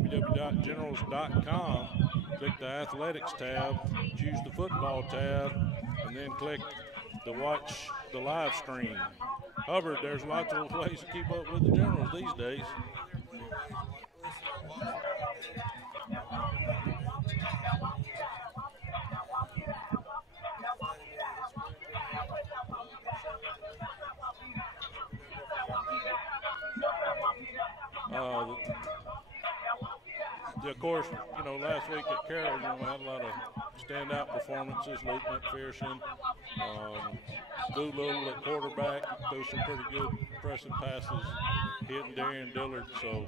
www.generals.com, click the Athletics tab, choose the Football tab, and then click to watch the live stream. Hubbard, there's lots of ways to keep up with the Generals these days. Of course, you know, last week at Carroll, you know, we had a lot of standout performances. Luke McPherson, Doolittle at quarterback, threw some pretty good pressing passes, hitting Darian Dillard. So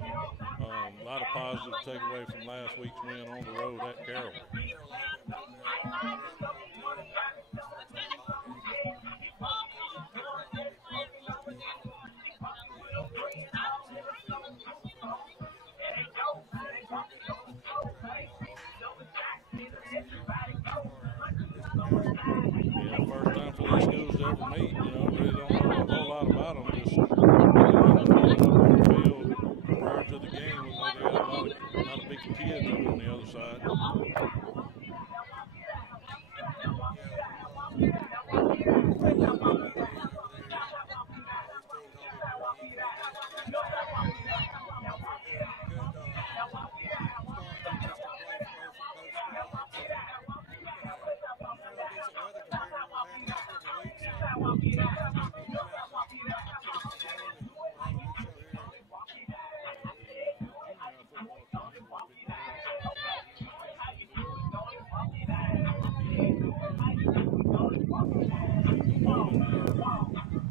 a lot of positive takeaway from last week's win on the road at Carroll. Meet, you know, really don't know a whole lot about them. Just field prior to the game, they got a lot of big kids over on the other side.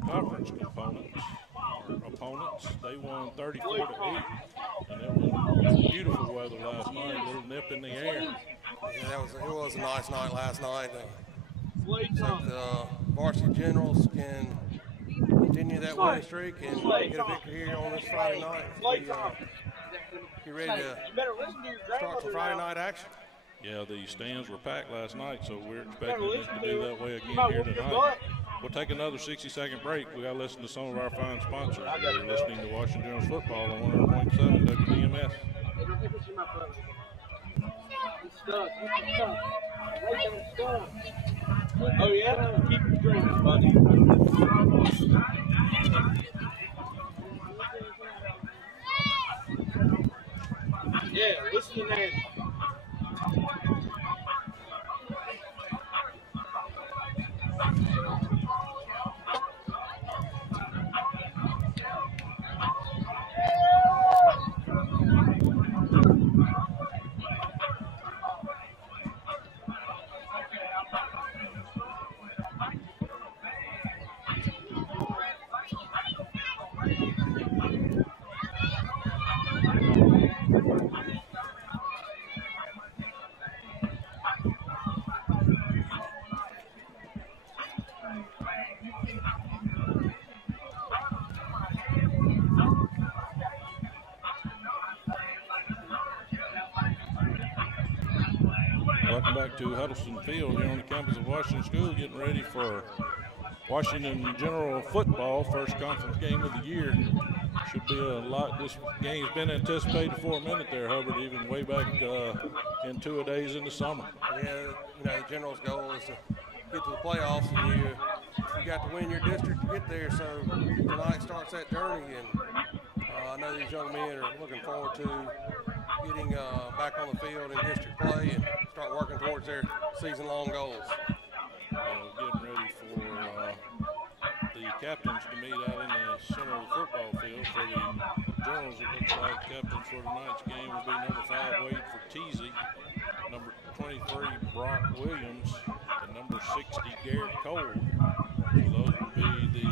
Conference opponents, they won 34-8, and it was beautiful weather last night, a little nip in the air. Yeah, it was a nice night last night. So the Varsity Generals can continue that winning streak and get a victory here on this Friday night. Get ready to start some Friday night action. Yeah, the stands were packed last night, so we're expecting it to be that way again here tonight. We'll take another 60-second break. We got to listen to some of our fine sponsors. You're listening to Washington Generals Football on 100.7 WDMS. Oh, yeah? Keep your drinking, buddy. Yeah, listen to that. Welcome back to Huddleston Field here on the campus of Washington School, getting ready for Washington General Football, first conference game of the year. Should be a lot. This game's been anticipated for a minute there, Hubbard, even way back in 2 days in the summer. Yeah, you know, the General's goal is to get to the playoffs, and you got to win your district to get there. So tonight starts that journey, and I know these young men are looking forward to getting back on the field in district play and start working towards their season-long goals. Getting ready for the captains to meet out in the center of the football field. For the Generals, it looks like captains for tonight's game will be number 5, Wade Fertizzi, number 23, Brock Williams, and number 60, Garrett Cole. So those will be the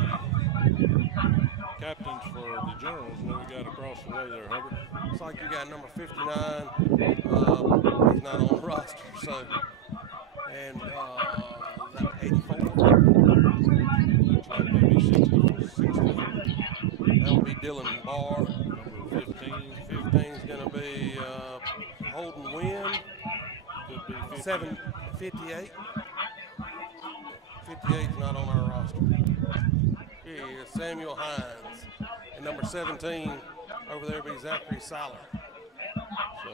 captains for the Generals. What we got across the way there, Hubbard? Looks like you got number 59. He's not on the roster, so, and 84. Looks like maybe 60. That will be Dylan Barr. Number 15. 15 is going to be Holden Wynn. Could be 58. 58 is not on our roster. Here is Samuel Hines. And number 17 over there will be Zachary Siler. So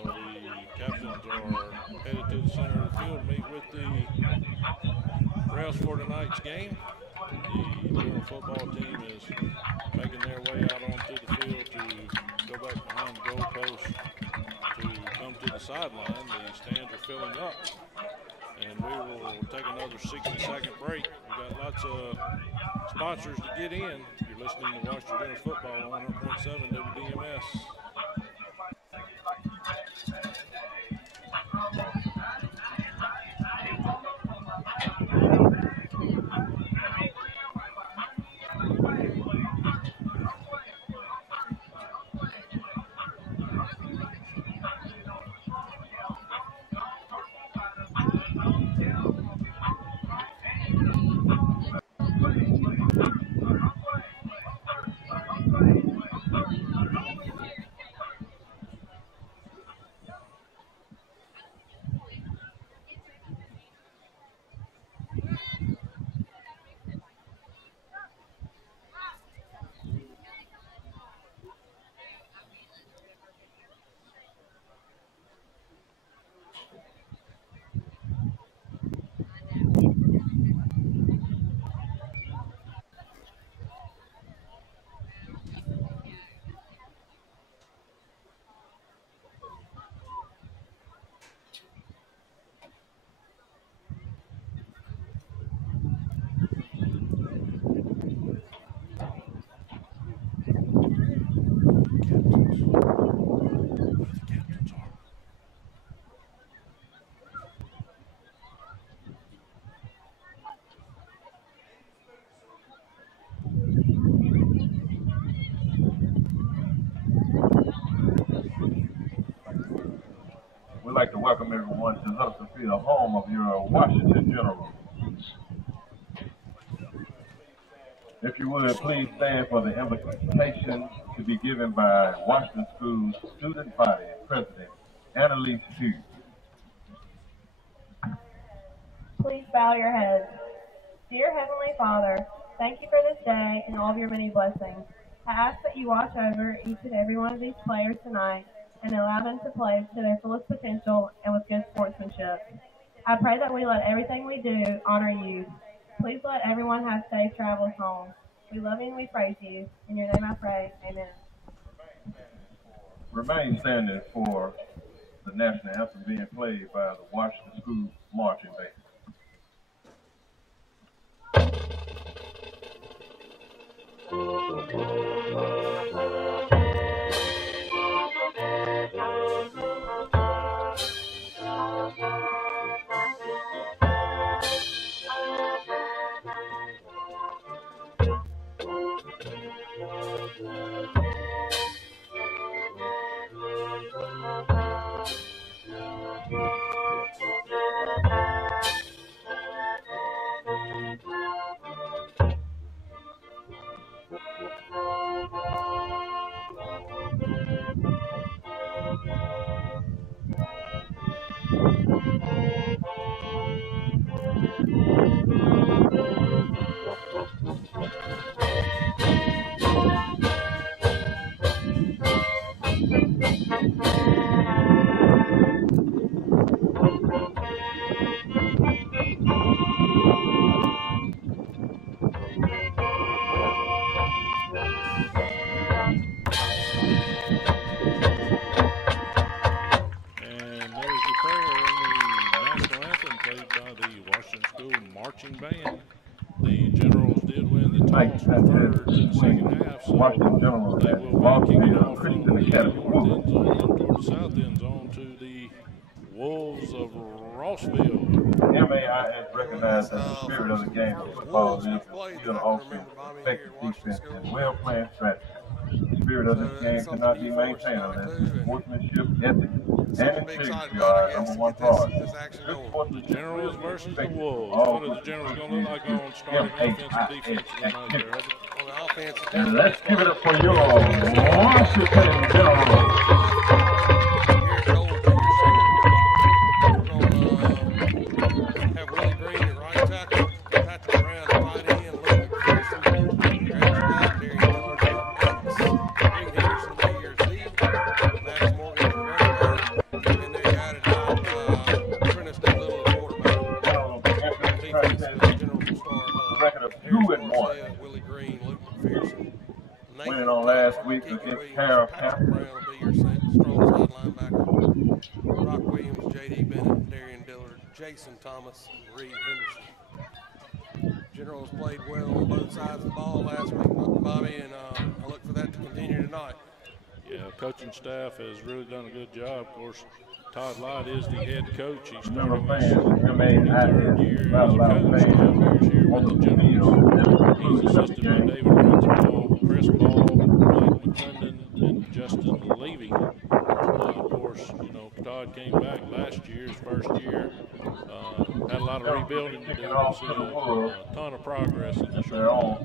headed to the center of the field to meet with the refs for tonight's game. The General football team is making their way out onto the field to go back behind the goalpost to come to the sideline. The stands are filling up, and we will take another 60-second break. We've got lots of sponsors to get in. You're listening to Washington General Football on 100.7 WDMS. We'd like to welcome everyone to Hudson Field, home of your Washington Generals. If you would, please stand for the invitation to be given by Washington School's Student Body President, Annalise Hughes. Please bow your heads. Dear Heavenly Father, thank you for this day and all of your many blessings. I ask that you watch over each and every one of these players tonight and allow them to play to their fullest potential and with good sportsmanship. I pray that we let everything we do honor you. Please let everyone have safe travels home. We love you and we praise you. In your name I pray. Amen. Remain standing for the national anthem being played by the Washington School Marching Band. Washington Generals at Varsity Christian Academy. South end zone to the Wolves of Rossville. MAIS recognized that the spirit of the game of football is field offense, effective defense, and well-planned strategy. The spirit of this game cannot be maintained unless sportsmanship, ethics, and integrity are our number one priority. The Generals versus the Wolves. What are the Generals going to look like on starting offense and defense tonight there? And let's give it up for your Washington Generals. Have Willie Green at right tackle, Patrick Brown at right end, Luke McPherson, Greg Scott, Darren Henderson, New Year's Eve, Max Morgan at running back, and they got it out Patrick Brown will be your strong side linebacker. Rock Williams, J.D. Bennett, Darian Dillard, Jason Thomas, and Reed Henderson. Generals played well on both sides of the ball last week, Bobby, and I look for that to continue tonight. Yeah, coaching staff has really done a good job. Of course, Todd Light is the head coach. He's starting his 23rd year as a coach, 12 years here with the Generals. He's assisted by David Runsball, Chris Ball, Mike McClendon, and Justin Levy. Of course, you know, Todd came back last year, his first year. Had a lot of rebuilding to do. We'll see a ton of progress in the short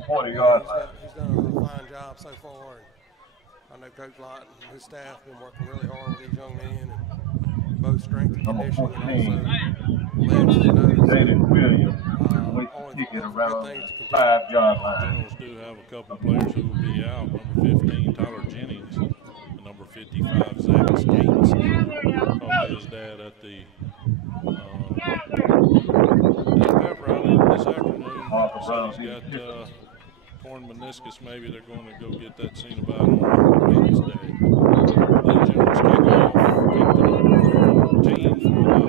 term. He's done a fine job so far. I know Coach Light and his staff have been working really hard with these young men, and both strength and conditioning, and also legs, you know, Jaden Williams, only kicking good around things to 5-yard line. Generals do have a couple of players who will be out. Number 15, Tyler Jennings, and number 55, Zach Skates. Talked to his dad at the pep rally this afternoon. So he's got torn meniscus. Maybe they're going to go get that seen about on Wednesday. The Generals kick off.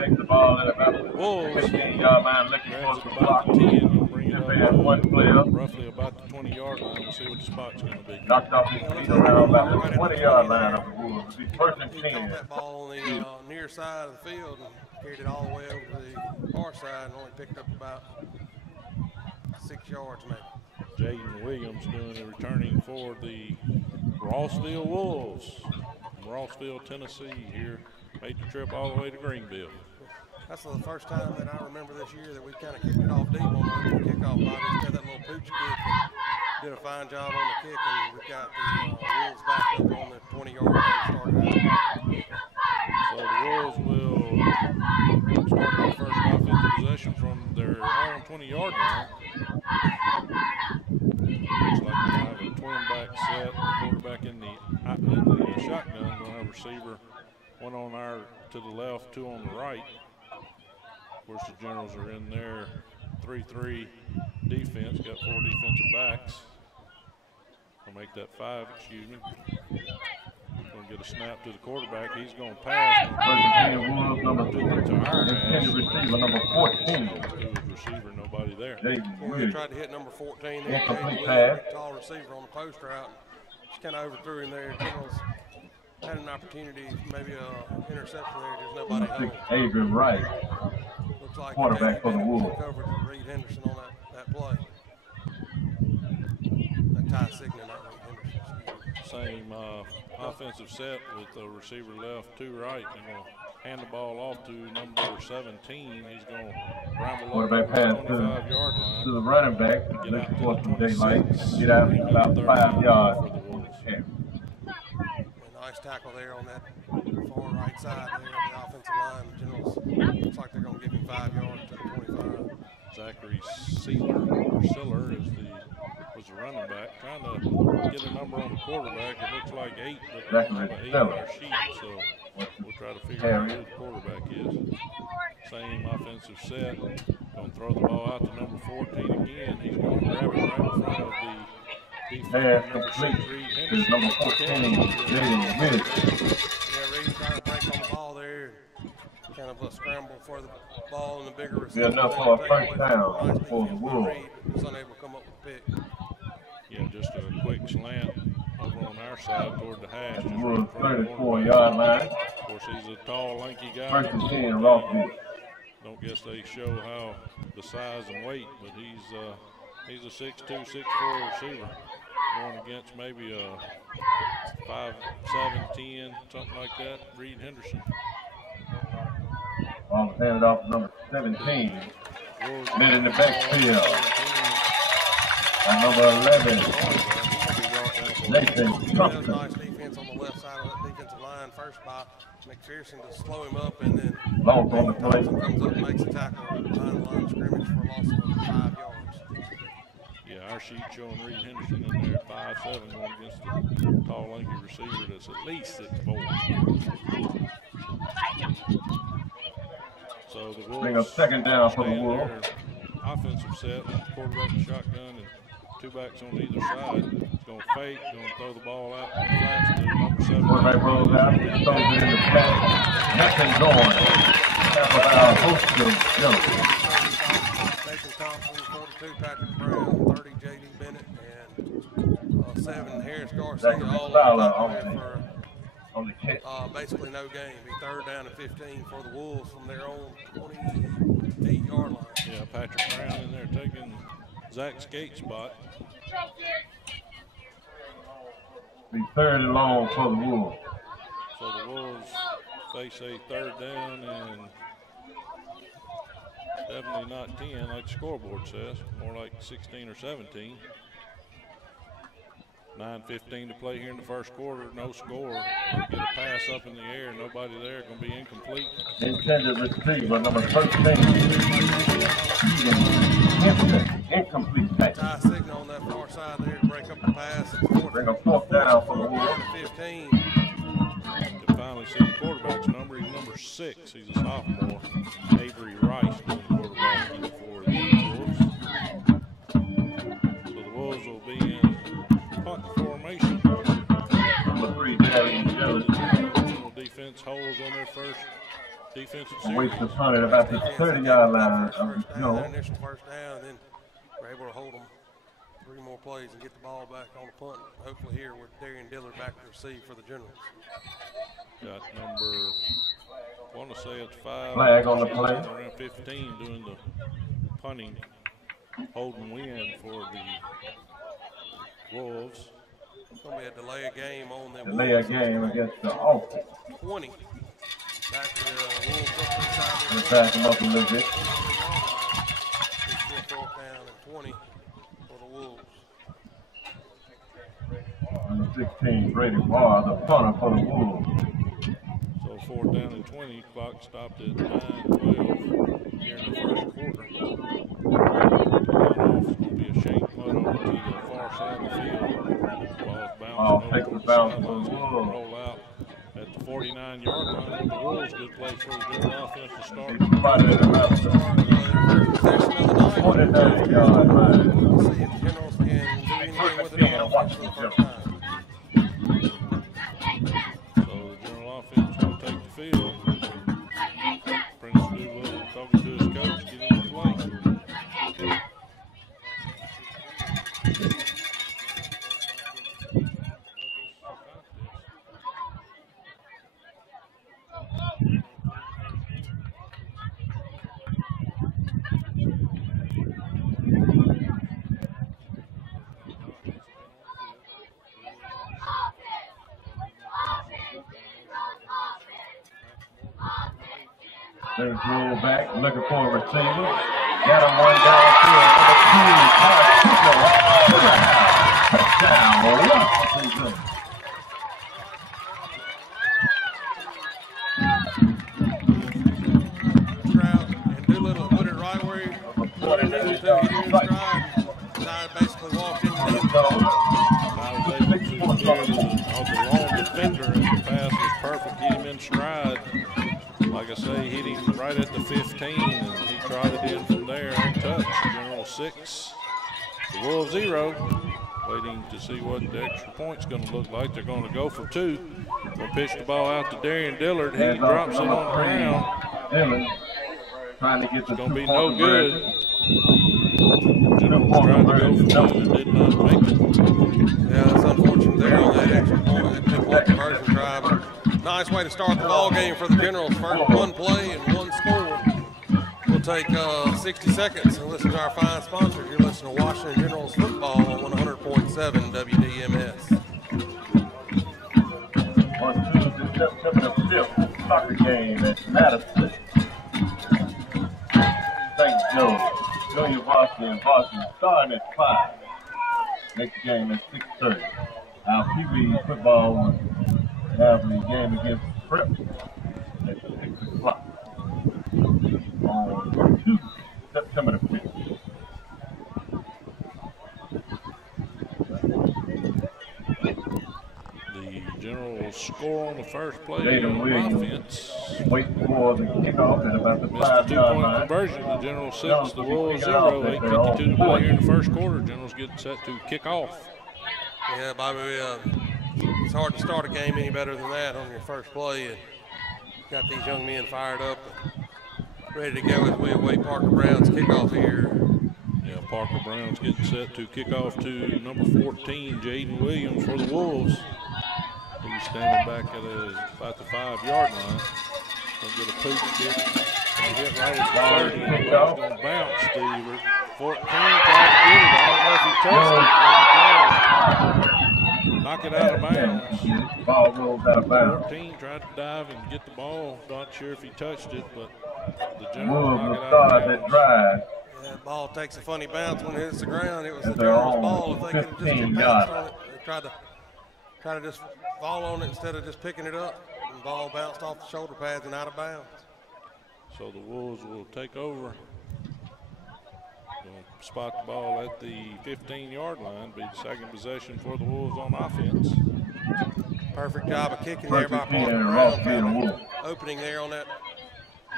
Take the ball at about the Wolves. 15-yard line, looking Grabs for it the block. about the 10. Gonna bring it up They have one player. roughly about the 20-yard line. We'll see what the spot's going to be. Knocked off his feet around about the 20-yard line of the Wolves. It'll be first and He 10. caught that ball on the near side of the field and carried it all the way over to the far side and only picked up about 6 yards maybe. Jaden Williams doing the returning for the Rossville Wolves from Rossville, Tennessee. Here, made the trip all the way to Greenville. That's the first time that I remember this year that we kind of kicked it off deep on the kickoff. Bobby had that little pooch kick and did a fine job on the kick, and we've got the Wolves back up on the 20-yard line started out. So the Wolves will start their first offensive possession from their own 20-yard line. Looks like they have a twin back set. The quarterback in the shotgun. We'll have a receiver, one on our to the left, two on the right. Of course, the Generals are in their 3-3 defense. Got 4 defensive backs. I'll make that 5. Excuse me. Going to get a snap to the quarterback. He's going to pass. Wolves number 2. Intended receiver number 14. Receiver, nobody there. They tried to hit number 14. Incomplete pass. Tall receiver on the post route. Just kind of overthrew him there. Generals had an opportunity, maybe an interception there. There's nobody home. Adrian Wright, Looks like quarterback for the Wolves. Coverage with Reed Henderson on that play. That Ty Signan, not Reed Henderson. Same offensive set with the receiver left, 2 right. They're going to hand the ball off to number 17. He's going to ramble up Quarterback pass the 25-yard line. to the running back. Looking for some daylight. Get out about 5 yards. Yeah. Nice tackle there on that far right side there of the offensive line. Generals looks like they're going to give him 5 yards to the 25. Zachary Siller was the running back, trying to get a number on the quarterback. It looks like 8, but they don't have an 8 on our sheet, so we'll try to figure out who the quarterback is. Same offensive set. Going to throw the ball out to number 14 again. He's going to grab it right in front of the Pass complete to number 14, Jaden Williams. Yeah, Reed's trying to break on the ball there. Kind of a scramble for the ball and the bigger receiver. Be enough for a first down for the Wolves. Reed was unable to come up with a pick. Yeah, just a quick slant over on our side toward the hash. The Wolves 34-yard line. Of course, he's a tall, lanky guy. First and 10, Rossville. Don't guess they show how the size and weight, but he's a 6'2", 6'4" receiver. Going against maybe a 5'7", 10", something like that, Reed Henderson. Ball handed off to number 17. Mid in the backfield. And number 11, Nathan That was Thompson. nice defense on the left side of that defensive line. First by McPherson to slow him up, and then Lost on the play. Thompson comes up and makes a tackle behind the line of scrimmage for a loss of 5 yards. Yeah, our sheet showing Reed Henderson in there at 5'7", going against the tall, lanky receiver that's at least 6'4". So the Wolves Bring up second down for the stay in Wolves. their offensive set, quarterback and shotgun, and two backs on either side. He's going to fake, going to throw the ball out in the flats to number 7. Quarterback rolls out, throws it in the pass. Nothing going. Half of our host Nathan Thompson, 42, Patrick Brown, 30, J.D. Bennett, and 7, Harris Garcia, all on there on the catch. for basically no game. Be 3rd down and 15 for the Wolves from their own 28-yard line. Yeah, Patrick Brown in there taking Zach's gate spot. Be 3rd and long for the Wolves. So the Wolves face a 3rd down and definitely not 10 like the scoreboard says, more like 16 or 17. 9:15 to play here in the first quarter, no score. Get a pass up in the air, nobody there, going to be incomplete. Intended receiver, number 13. Incomplete pass. Tie signal on that far side there to break up the pass. Bring a 4th down for the Wolves. 15. You can finally see the quarterback's number. He's number 6. He's a sophomore. Avery Rice doing quarterbacking for the Wolves. So the Wolves will be in punt formation. Number 3, Daddy Dillard. General defense holds on their first defensive series. Waits to punt at about the 30-yard line of the snow. Initial first down, and then we're able to hold them 3 more plays and get the ball back on the punt. Hopefully here with Darian Dillard back to receive for the Generals. Got number, I want to say it's 5. Flag on the play. Around 15 doing the punting, holding win for the Wolves. It's going to be a delay of game on the Delay a game against the offense. 20. Back to the Wolves up inside. Let's back them up a little bit. It's 4th down and 20 for the Wolves. Number 16, Brady Barr, the punter for the Wolves. So 4th down and 20, clock stopped at 9:12 here in the first quarter. It's going to be a shake punt over to the far side of the field. Ball's bouncing over the sideline, roll out at the 49-yard line of the Wolves. Good play for the General offense to start. He's spotted at about the 49-yard line. We'll see if the Generals can do anything with it on offense for the first time. So the General offense will take the field. Prince Doolittle talking to his coach, getting in the play. There's roll back, looking for a receiver. Got him one downfield. Number 2, touchdown. Trout and Doolittle put it right where he needed to. He didn't stride. Side basically walked into the I was able to the long defender, and the pass was perfect. Hit him in stride. Like I say, hit him right at the 15, and he trotted in from there, untouched. General 6, the Wolves 0. Waiting to see what the extra point's going to look like. They're going to go for 2. Going to pitch the ball out to Darian Dillard. He drops it on the ground. Dillard trying to get the it's going to be no good. General's trying to go for 2 and did not make it. Yeah, that's unfortunate there on that extra point, that 2-point conversion drive. Nice way to start the ball game for the Generals. First 1 play and 1 score. We'll take 60 seconds and listen to our fine sponsors. You're listening to Washington Generals football on 100.7 WDMS. On Tuesday, September 5th, soccer game at Madison. St. Joe, Junior Varsity and Varsity starting at 5. Next game at 6:30. Our PB football will have the game against Prep at 6 o'clock. On Tuesday, September the 5th. The General will score on the first play on offense. wait for the kickoff at about the missed the 5-yard two-point line. conversion. The Generals sets the Wolves 0. 8:52 to play here in the first quarter. Generals get set to kick off. Yeah, Bobby, it's hard to start a game any better than that on your first play. And got these young men fired up and ready to go as we await Parker Brown's kickoff here. Yeah, Parker Brown's getting set to kick off to number 14, Jaden Williams for the Wolves. He's standing back at about the 5-yard line. He'll get a poop kick. He'll hit right at the 30. The ball's going to bounce. The 14 trying to get it. I don't know if he touched it. Knock it out of bounds. Ball rolls out of bounds. 14 tried to dive and get the ball. Not sure if he touched it, but the Generals knock it out start of that bounds. drive. Yeah, that ball takes a funny bounce when it hits the ground. It was the They're Generals' on ball. If they could have just 15 bounced yards. on it, they tried to just fall on it instead of just picking it up. And the ball bounced off the shoulder pads and out of bounds. So the Wolves will take over. Going to spot the ball at the 15-yard line. Be the second possession for the Wolves on offense. Perfect job of kicking there by Parker Brown. Found an opening there on that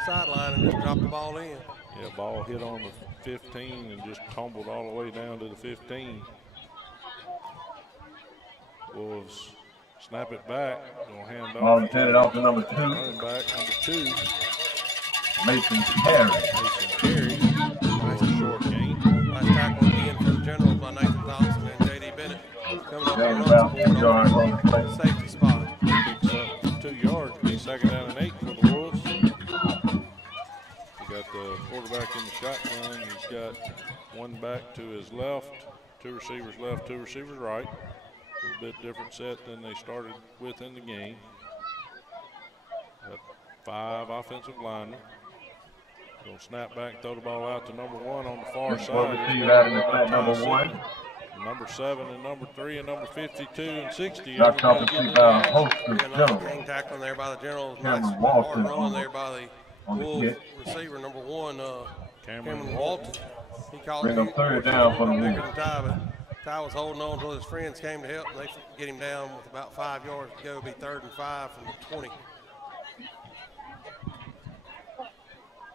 sideline and just dropped the ball in. Yeah, ball hit on the 15 and just tumbled all the way down to the 15. Wolves snap it back. Gonna hand off. Ball headed off to number 2. Running back number 2. Mason Carey. Nice short gain. Nice tackle again for the Generals by Nathan Thompson and J.D. Bennett. Coming up Gain on about the 2 yards on the play. safety spot. Picks up 2 yards. Be second down and 8 for the Wolves. We got the quarterback in the shotgun. He's got one back to his left, 2 receivers left, 2 receivers right. A little bit different set than they started with in the game. Got 5 offensive linemen. Gonna snap back, throw the ball out to number 1 on the far side. Out in the flat, number 1. Number 7 and number 3 and number 52 and 60. Knocked off the host of Nice Generals. gang tackling there by the Generals. Cameron Nice Walton hard run there by the on the Wolves kick. receiver, number 1, Cameron Walton. He called Bring up third down for the bigger Wolves. than Ty, but Ty was holding on until his friends came to help, and they get him down with about 5 yards to go. It'll be 3rd and 5 from the 20.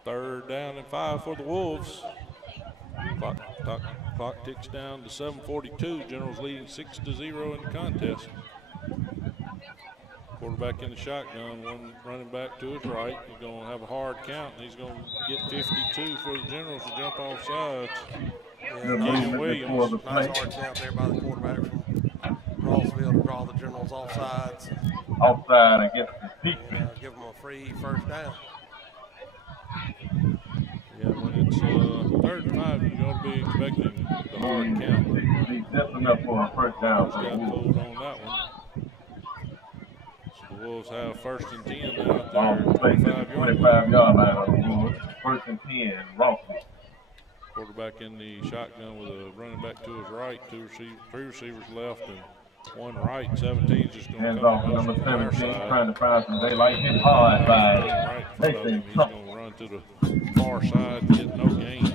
3rd down and 5 for the Wolves. Clock ticks down to 7:42. Generals leading 6-0 in the contest. Quarterback in the shotgun, one running back to his right. He's going to have a hard count, and he's going to get 52 for the Generals to jump off sides. Keegan Williams. Nice hard count there by the quarterback from Rossville to draw the Generals off sides. Offside against the defense. Give them a free 1st down. Yeah, when it's 3rd and 5, you're going to be expecting the hard count. He's just enough for a 1st down. Got fooled on that one. So the Wolves have 1st and 10 now at their 25-yard line of the Wolves. 1st and 10, Rossville. Quarterback in the shotgun with a running back to his right, 3 receivers left, and 1 right. 17's just going to Hands come off to number from our 17, side. trying to find some daylight. Hit hard by Right in front of him. He's going to run to the far side and get no gain.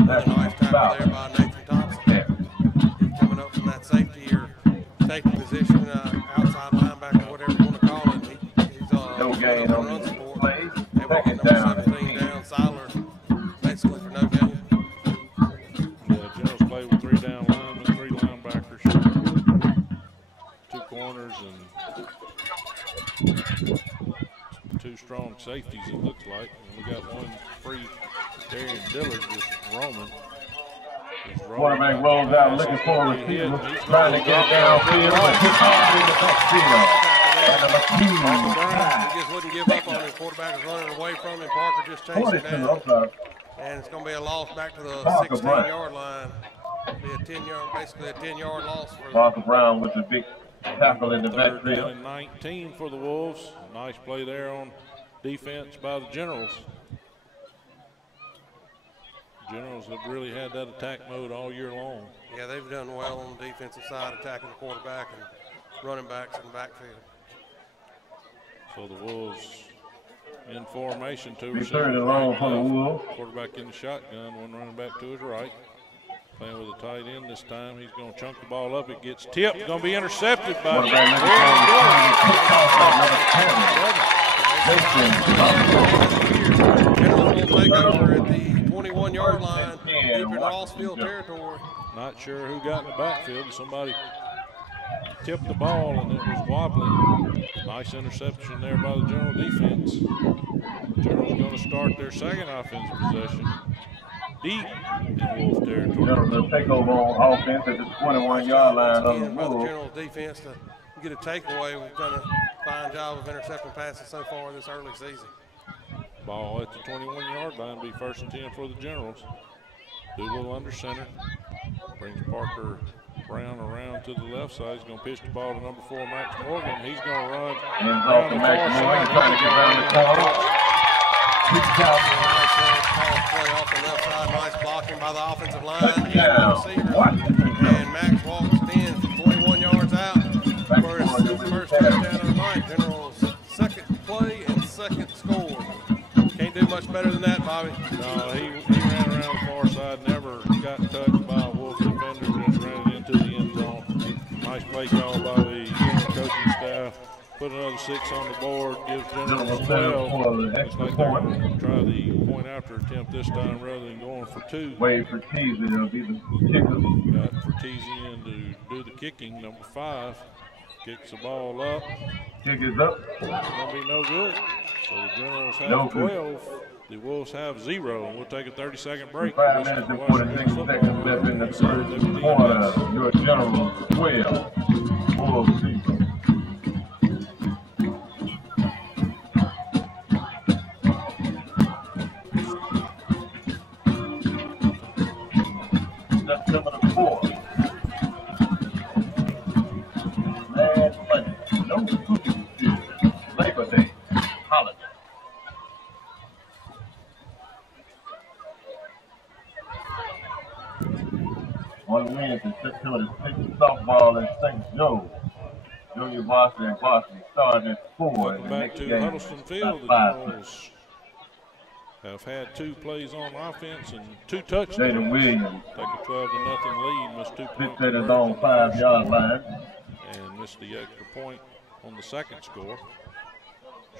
Another nice tackle there by Nathan Thompson. He's coming up from that safety position, outside linebacker, whatever you want to call it. He's no gain on run the support. play. They will get number 17 down, Siler, basically for no gain. The Generals play with 3 down linemen, 3 linebackers, 2 corners, and 2 strong safeties, it looks like. And we got 1 free. Darian Dillard just roaming. Quarterback rolls out looking for a receiver, trying to get downfield, but hit hard in the backfield. He just wouldn't give up on his quarterback, was running away from him. Parker just chased him down. And it's going to be a loss back to the 16-yard line. It'll be a 10-yard, basically a 10-yard loss for Parker Brown with the big tackle in the 3rd backfield. down and 19 for the Wolves. Nice play there on defense by the Generals. Generals have really had that attack mode all year long. Yeah, they've done well on the defensive side, attacking the quarterback and running backs in the backfield. So the Wolves in formation, 2 Be receivers. 3rd and long for the Wolves. Quarterback in the shotgun, 1 running back to his right. Playing with a tight end this time. He's going to chunk the ball up. It gets tipped. Going to be intercepted by There Generals will take over at the 21-yard line, deep in Rossville territory. Not sure who got in the backfield. Somebody tipped the ball and it was wobbly. Nice interception there by the General defense. General's going to start their second offensive possession deep in Wolf territory. Generals will take over on offense at the 21-yard line of the by the Wolves. General's defense to get a takeaway. We've done a fine job of intercepting passes so far this early season. Ball at the 21-yard line, be 1st and 10 for the Generals. Doolittle under center. Brings Parker Brown around to the left side. He's going to pitch the ball to number 4, Max Morgan. He's going to run around the far side. Trying to get around the corner. Nice play off the left side. Nice blocking by the offensive line and the receiver. And Max walks in from 21 yards out for his first touchdown of the night. General's second play and second score. Can't do much better than that, Bobby. No, he ran around the far side, never got touched by a Wolf defender, just ran it into the end zone. Nice play call by the coaching staff. Put another 6 on the board, gives Generals 12. Looks like they're going to try the point after attempt this time rather than going for 2. Wait for Teasy, it'll be the kicker. Got Fertizzi in to do the kicking, number 5. Kicks the ball up. Kick is up. It's going to be no good. So the Generals have No 12. The Wolves have 0. And we'll take a 30-second break. 5 minutes and 46 seconds left in the first quarter. Your Generals 12. Wolves 0. September the 4th. Last Monday. No cooking this year. Labor Day. Holiday. On Wednesday, September the 6th, softball in St. Joe. Junior varsity and varsity starting at 4. Welcome back to Huddleston Field. The Generals have had 2 plays on offense and 2 touchdowns. Jaden Williams. Take a 12-0 lead, missed 2 points. Pitched at his own 5-yard line. And missed the extra point on the second score.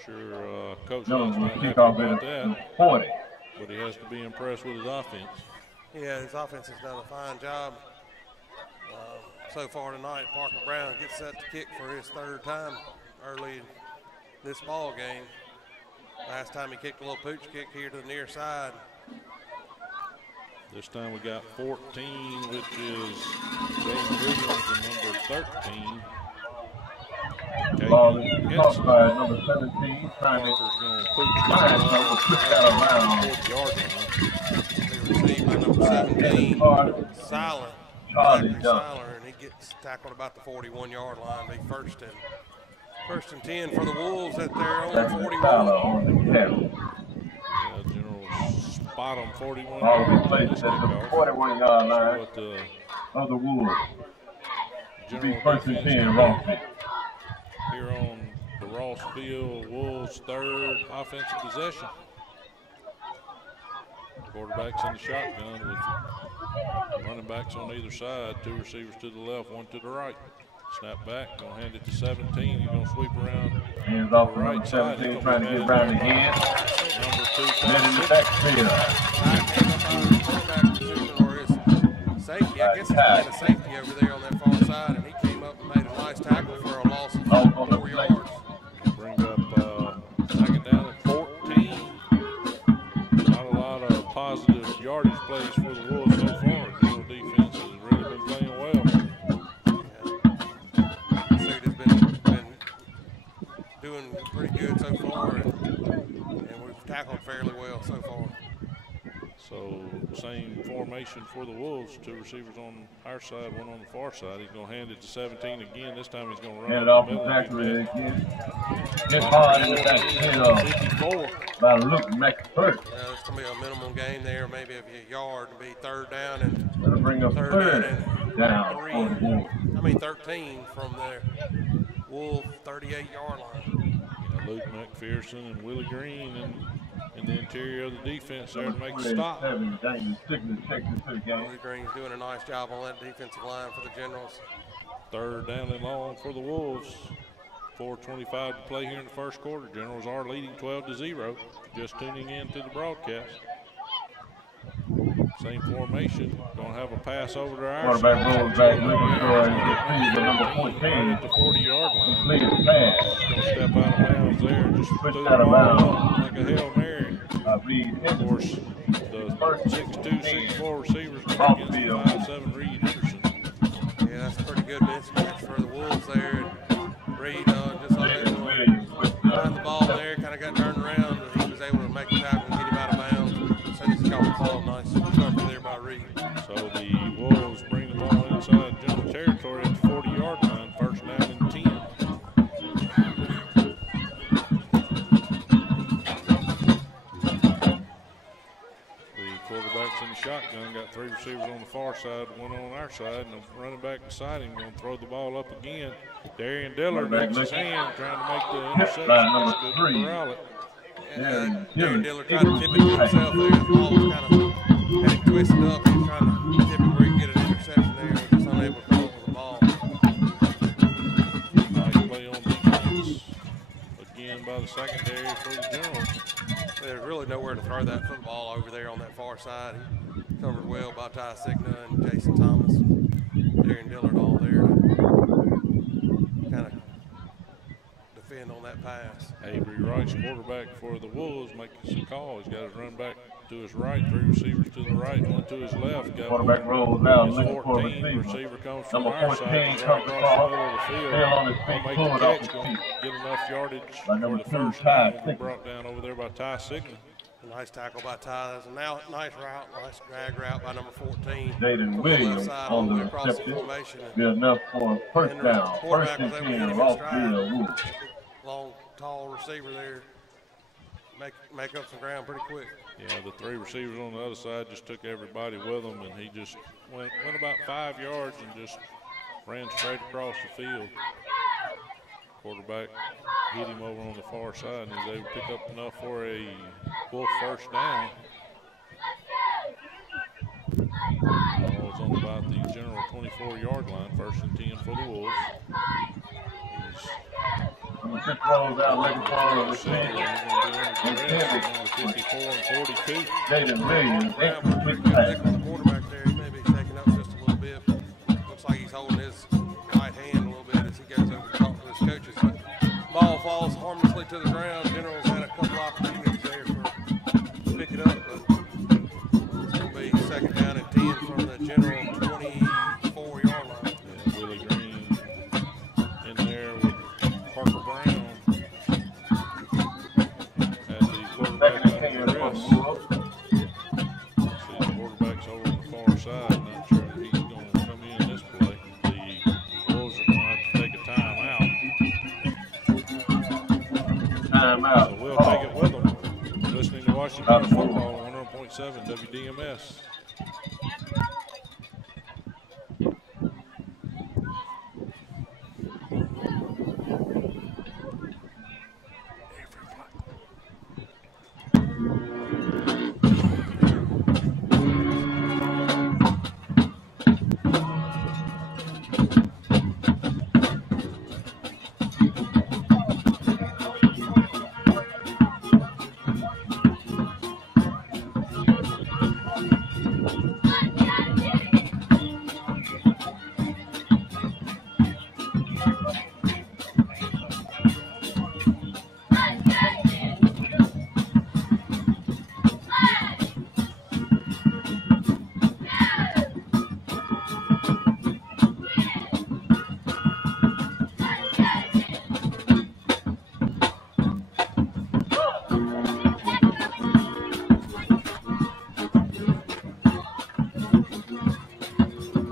Sure, Coach Jones Jones will might kick happy off about at that, 40. but he has to be impressed with his offense. Yeah, his offense has done a fine job so far tonight. Parker Brown gets set to kick for his 3rd time early in this ball game. Last time he kicked a little pooch kick here to the near side. This time we got 14, which is Jaden Williams and number 13. Ball is caught by number 17. Parker's going to pooch the ball. Received by number 17, Silent. Charlie Siler, and he gets tackled about the 41-yard line. Be first and 10 for the Wolves at their own 41. On the carry. Generals spot him 41. Ball will be placed at the 41-yard line of the Wolves. To be 1st and 10, Rossville. Here on the Rossville Wolves' 3rd offensive possession. Quarterback's in the shotgun with running backs on either side. 2 receivers to the left, 1 to the right. Snap back, gonna hand it to 17. He's gonna sweep around. Hands off the right 17, trying to get around the head. Number 2, Then in the backfield. Safety, I guess he's playing a safety over there on that far side, and he came up and made a nice tackle for a loss of 4 yards. Bring up 2nd down at 14. Not a lot of positive yardage plays for the Wolves so far. The defense has really been playing well. Suit has been doing pretty good so far, and we've tackled fairly well so far. So same formation for the Wolves. 2 receivers on our side, 1 on the far side. He's going to hand it to 17 again. This time he's going to run Hand it off exactly again. Get hard in the backfield. 54. By Luke McPhird. It's going to be a minimum gain there, maybe of a yard to be 3rd down and That'll bring up 3rd down. 13 from their Wolf 38-yard line. Luke McPherson and Willie Green in the interior of the defense there to make the stop. Willie Green's doing a nice job on that defensive line for the Generals. 3rd down and long for the Wolves. 4:25 to play here in the first quarter. Generals are leading 12-0. Just tuning in to the broadcast. Same formation. Going to have a pass over to our Quarterback rolls back, looking for the number 14. Right at the 40-yard line. Completed pass. Going to step out of bounds there. Just Switched threw the out of ball bounds. up like a Hail Mary. Reed Of course, the 6'2", 6'4" receivers going against the 5'7" Reed Henderson. Yeah, that's a pretty good mismatch for the Wolves there. And Reed just unable to find the ball there, kind of got turned around, and he was able to make a tackle and get him out of bounds. As soon as he caught the ball, nice cover there by Reed. So the Wolves bring the ball inside general territory at the 40-yard line, first down and 10. Quarterback's in the shotgun, got 3 receivers on the far side, 1 on our side, and the running back beside him going to throw the ball up again. Darian Dillard makes his hand, trying to make the interception. Number Good 3. corral it. Darian Dillard tried to tip it to himself there. The ball was kind of had him twisted up. He was trying to tip it where he could get an interception there, and just unable to come up with the ball. Nice play on defense. Again by the secondary for the Generals. There's really nowhere to throw that football over there on that far side. He covered well by Ty Signa and Jason Thomas. Darian Dillard all there to kind of defend on that pass. Avery Rice, quarterback for the Wolves, making some calls. He's got his run back to his right, 3 receivers to the right, 1 to his left. Got quarterback rolls out, looking for a 14. receiver. Receiver comes from Number our 14 side, comes right across the middle of across. the field. Still on his feet, Gonna make pull the it off catch, his gonna feet. get enough yardage By for number the 2, first Ty down. Signa. Brought down over there by Ty Signa. Nice tackle by Ty. That's a nice route, nice drag route by number 14. Jaden From Williams the left side on all the way the across the reception. formation. Good enough for a first And down. quarterback First was and able to 10, get him in Rossville stride. Wolves. Long, tall receiver there. Make up some ground pretty quick. Yeah, the 3 receivers on the other side just took everybody with him, and he just went about 5 yards and just ran straight across the field. Quarterback hit him over on the far side, and he was able to pick up enough for a Wolf first down. Ball's on about the general 24-yard line, first and 10 for the Wolves. Number 6 rolls out, looking for a receiver. Number 54 and 42. Jaden Williams, Brown put a pretty incomplete good pass. lick on the quarterback there. He may be shaking up just a little bit. Looks like he's holding his right hand a little bit as he goes over to talk to his coaches. But ball falls harmlessly to the ground. Generals had a couple opportunities there to pick it up, but it's going to be second down and 10 from the general 24-yard line. Yeah, Willie Green in there with Parker Brown as the quarterback Second and 10 under for arrest. the Wolves. See the quarterback's over on the far side. Not sure that he's going to come in this play. The Wolves are going to have to take a timeout. Timeout. So we'll take it with them. Listening to Washington Football on 100.7 WDMS.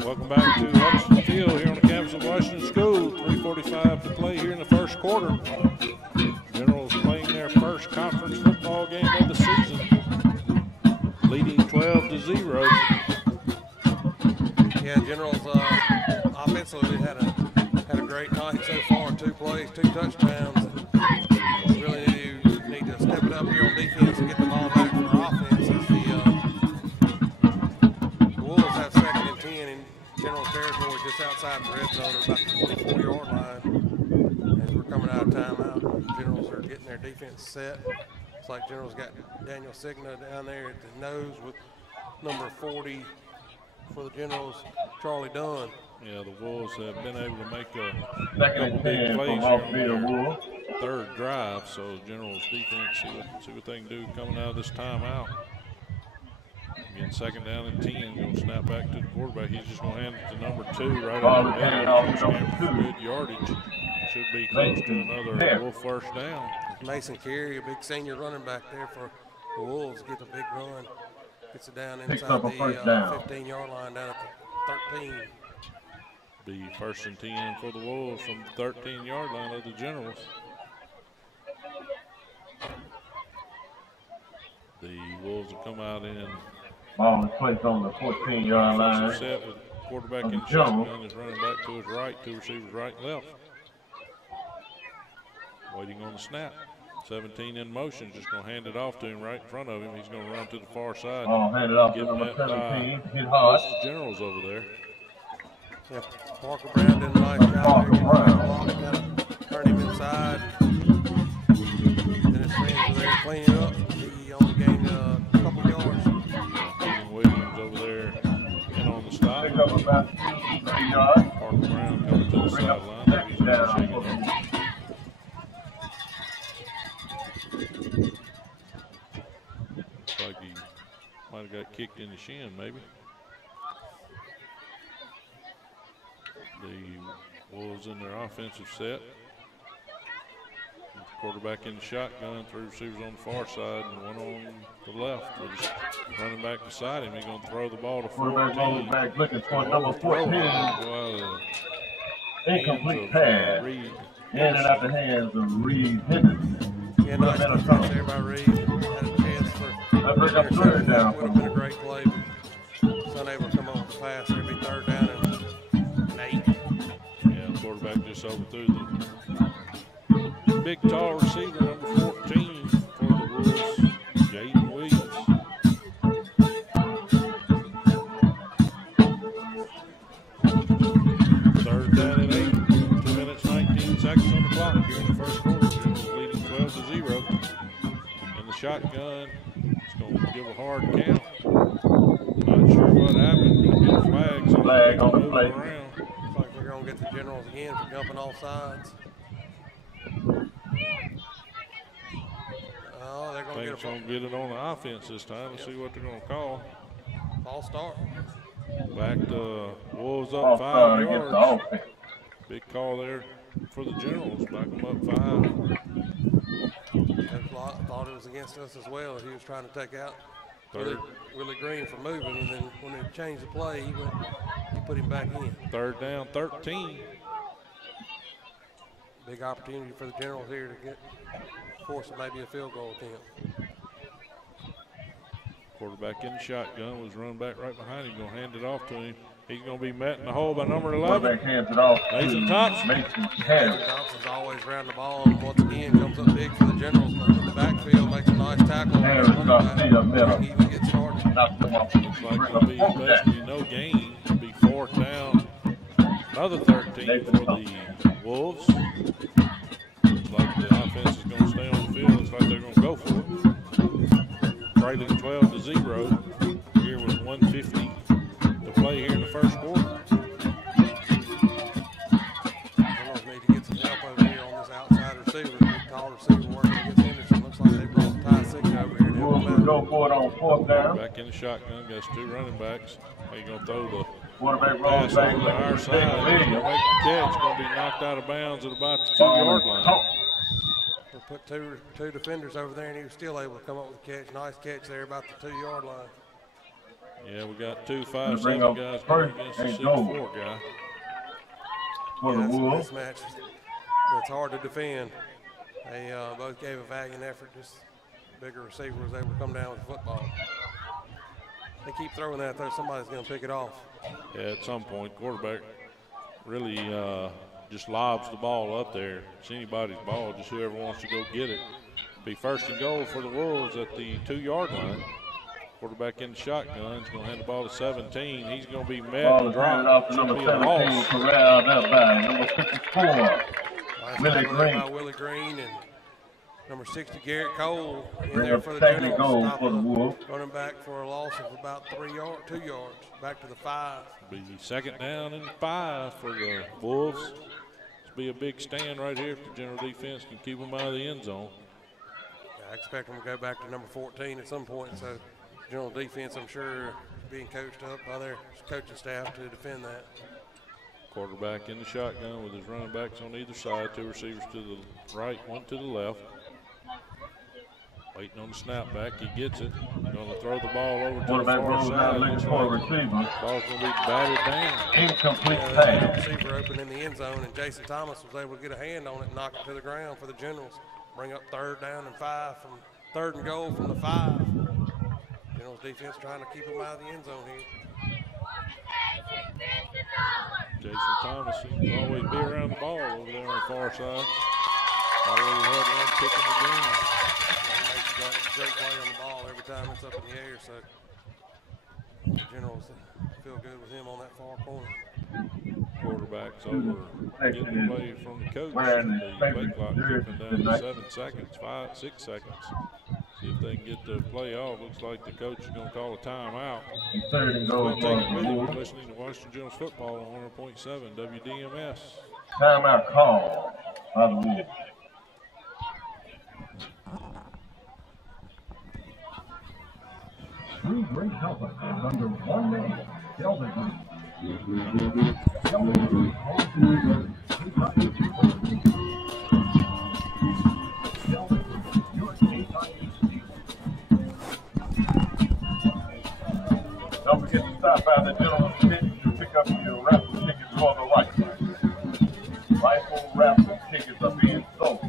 Welcome back to Hudson Field here on the campus of Washington School. 3:45 to play here in the first quarter. Generals playing their first conference football game of the season, leading 12-0. Yeah, Generals offensively had a great night so far. 2 plays, 2 touchdowns. Really need to step it up here on defense and get the ball back for our offense. As the Wolves have second and 10 in General territory just outside the red zone, about the 24-yard line. As we're coming out of timeout. Generals are getting their defense set. Looks like Generals got Daniel Signa down there at the nose with number 40 for the Generals, Charlie Dunn. Yeah, the Wolves have been able to make a Second couple big and 10 plays from here on Offfield their Wolves. third drive, so Generals defense see what they can do coming out of this timeout. Again, second down and 10, going to snap back to the quarterback. He's just going to hand it to number 2 right Ball over is the handed middle. off to number 2. Good yardage. Should be close to another Wolf first down. Mason Carey, a big senior running back there for the Wolves, gets a big run. Gets it down Picks inside up a the first down. 15-yard line down at the 13. Be first and 10 for the Wolves from the 13-yard line of the Generals. The Wolves will come out in. Ball is placed on the 14-yard line. Set with quarterback of the in the shotgun. Generals. Is running back to his right, 2 receivers right and left. Waiting on the snap. 17 in motion, just going to hand it off to him right in front of him. He's going to run to the far side. Ball handed off to number 17. Hit hard. The Generals over there. Yeah, Parker Brown did a nice job Parker there. Brown. Kind of turn him inside. Then his friends were there to clean it up. He only gained a couple yards. Keegan Williams over there in on the stop. Pick up about 3 yards. Parker Brown coming to the Bring up sideline. second down for them. Looks like he might have got kicked in the shin, maybe. The Wolves in their offensive set. Quarterback in the shotgun, 3 receivers on the far side and 1 on the left. With his running back beside him, he's going to throw the ball to 14. Quarterback rolling back looking for number 14. Well, Incomplete pass. Reed. In and out the hands of Reed Henderson. Yeah, nice defense there by Reed. Had a chance for That brings up third down would for have been a them. great play, but was unable to come off the pass. There'd be third down and 8. Yeah, quarterback just overthrew the big, tall receiver, number 14 for the Wolves, Jaden Williams. Third down and 8, 2 minutes, 19 seconds on the clock here in the first quarter. Generals leading 12-0. In the shotgun, it's going to give a hard count. Not sure what happened. Going to get a flag. So Flag on the moving play. around. Looks like we're going to get the Generals again for jumping off sides. Oh, they're going to Think get it's going to get it on the offense this time. Let's see what they're going to call. false start. Back to Wolves up Off 5 against the yards. offense. Big call there for the Generals. Back them up 5. Coach thought it was against us as well. He was trying to take out Third. Willie Green for moving, and then when they changed the play, he put him back in. Third down, 13. Big opportunity for the Generals here to force maybe a field goal attempt. Quarterback in the shotgun was run back right behind him. Going to hand it off to him. He's going to be met in the hole by number 11. Quarterback hands it off Mason to Thompson. Mason Harris. Thompson's always around the ball, and once again comes up big for the Generals. In the backfield, makes a nice tackle. Harris Garcia middle. He even gets started. Knocked him off. Looks like it'll be basically no gain. It'll be 4th down. Another 13 for the Wolves. Looks like the offense is going to stay on the field. Looks like they're going to go for it. Trailing 12-0. Here with 1:50 to play here in the first quarter. Generals need to get some help over here on this outside receiver. Big tall receiver working against Henderson. Looks like they brought Ty Signa over here to help him Wolves out. go for it on 4th down. Back in the shotgun, got 2 running backs. How you going to throw the Quarterback rolls pass back over to our looking for side? He's Williams. going to make the catch. Going to be knocked out of bounds at about the 2-yard line. Caught. We put two defenders over there, and he was still able to come up with a catch. Nice catch there about the 2-yard line. Yeah, we got 2 bring 5'7" up guys first going against the and goal. 6'4" guy. For the That's a Wolves. mismatch that's hard to defend. They both gave a valiant effort. Just bigger receiver was able to come down with the football. They keep throwing that there. Somebody's going to pick it off. Yeah, at some point, quarterback really just lobs the ball up there. It's anybody's ball, just whoever wants to go get it. Be 1st and goal for the Wolves at the 2-yard line. Quarterback in the shotgun. He's going to hand the ball to 17. He's going to be met Ball and is handed dropped. off to Should number be a 17, loss. corralled up by number 54. Willie Green. By Willie Green and number 60, Garrett Cole, in Bring there up for the second Generals. goal Stop for the Wolves. running back for a loss of about 2 yards, back to the 5. Be second down and 5 for the Wolves. This will be a big stand right here if the General defense can keep them out of the end zone. I expect them to go back to number 14 at some point, so General defense, I'm sure, being coached up by their coaching staff to defend that. Quarterback in the shotgun with his running backs on either side, 2 receivers to the right, 1 to the left. Waiting on the snap back, he gets it. Going to throw the ball over to the Quarterback far rolls out side. looking for a receiver. Ball's going to be batted down. Incomplete There's pass. a receiver open in the end zone, and Jason Thomas was able to get a hand on it and knock it to the ground for the Generals. Bring up 3rd down and 5 from 3rd and goal from the 5. Generals defense trying to keep them out of the end zone here. Jason Thomas seems to always be around the ball over there on the far side. Already had one pick in the game. He makes a great play on the ball every time it's up in the air, so the Generals feel good with him on that far corner. Quarterback's over getting the play from the coach. Wearing The his play favorite clock jersey ticking down to tonight. 7 seconds, 6 seconds. See if they can get the play off. Looks like the coach is going to call a timeout. 3rd and goal We'll for take it the with you. Wolves. You're listening to Washington Generals football on 100.7 WDMS. Timeout call by the Wolves. Three great helpers under one name, Delta Group. Don't forget to stop by the General Tent to pick up your raffle tickets on the right. Rifle raffle tickets are being sold.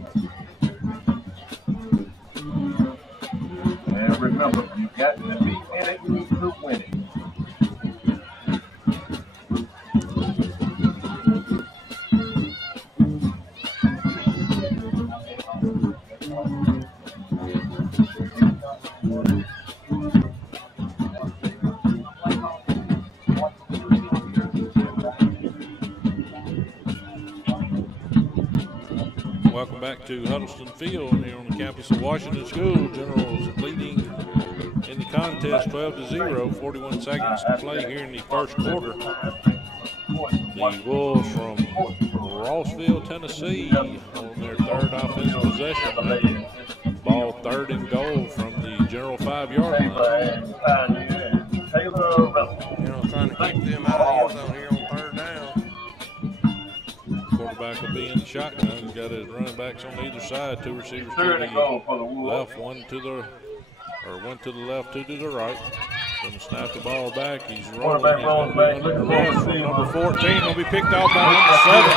And remember, you got to be in it to win it. Welcome back to Huddleston Field here on the campus of Washington School. Generals leading in the contest 12-0, 41 seconds to play here in the first quarter. The Wolves from Rossville, Tennessee on their 3rd offensive possession. Ball 3rd and goal from the General 5-yard line. Generals trying to keep them out of the end zone here on 3rd down. Quarterback will be in the shotgun. He's got his running backs on either side. 2 receivers to 3rd and goal for the the Wolves. left, 1 to the left, 2 to the right. Going to snap the ball back. He's rolling. Quarterback He's rolls going to back, be under looking for a arrest from receiver. number 14. Will be picked off by number 7.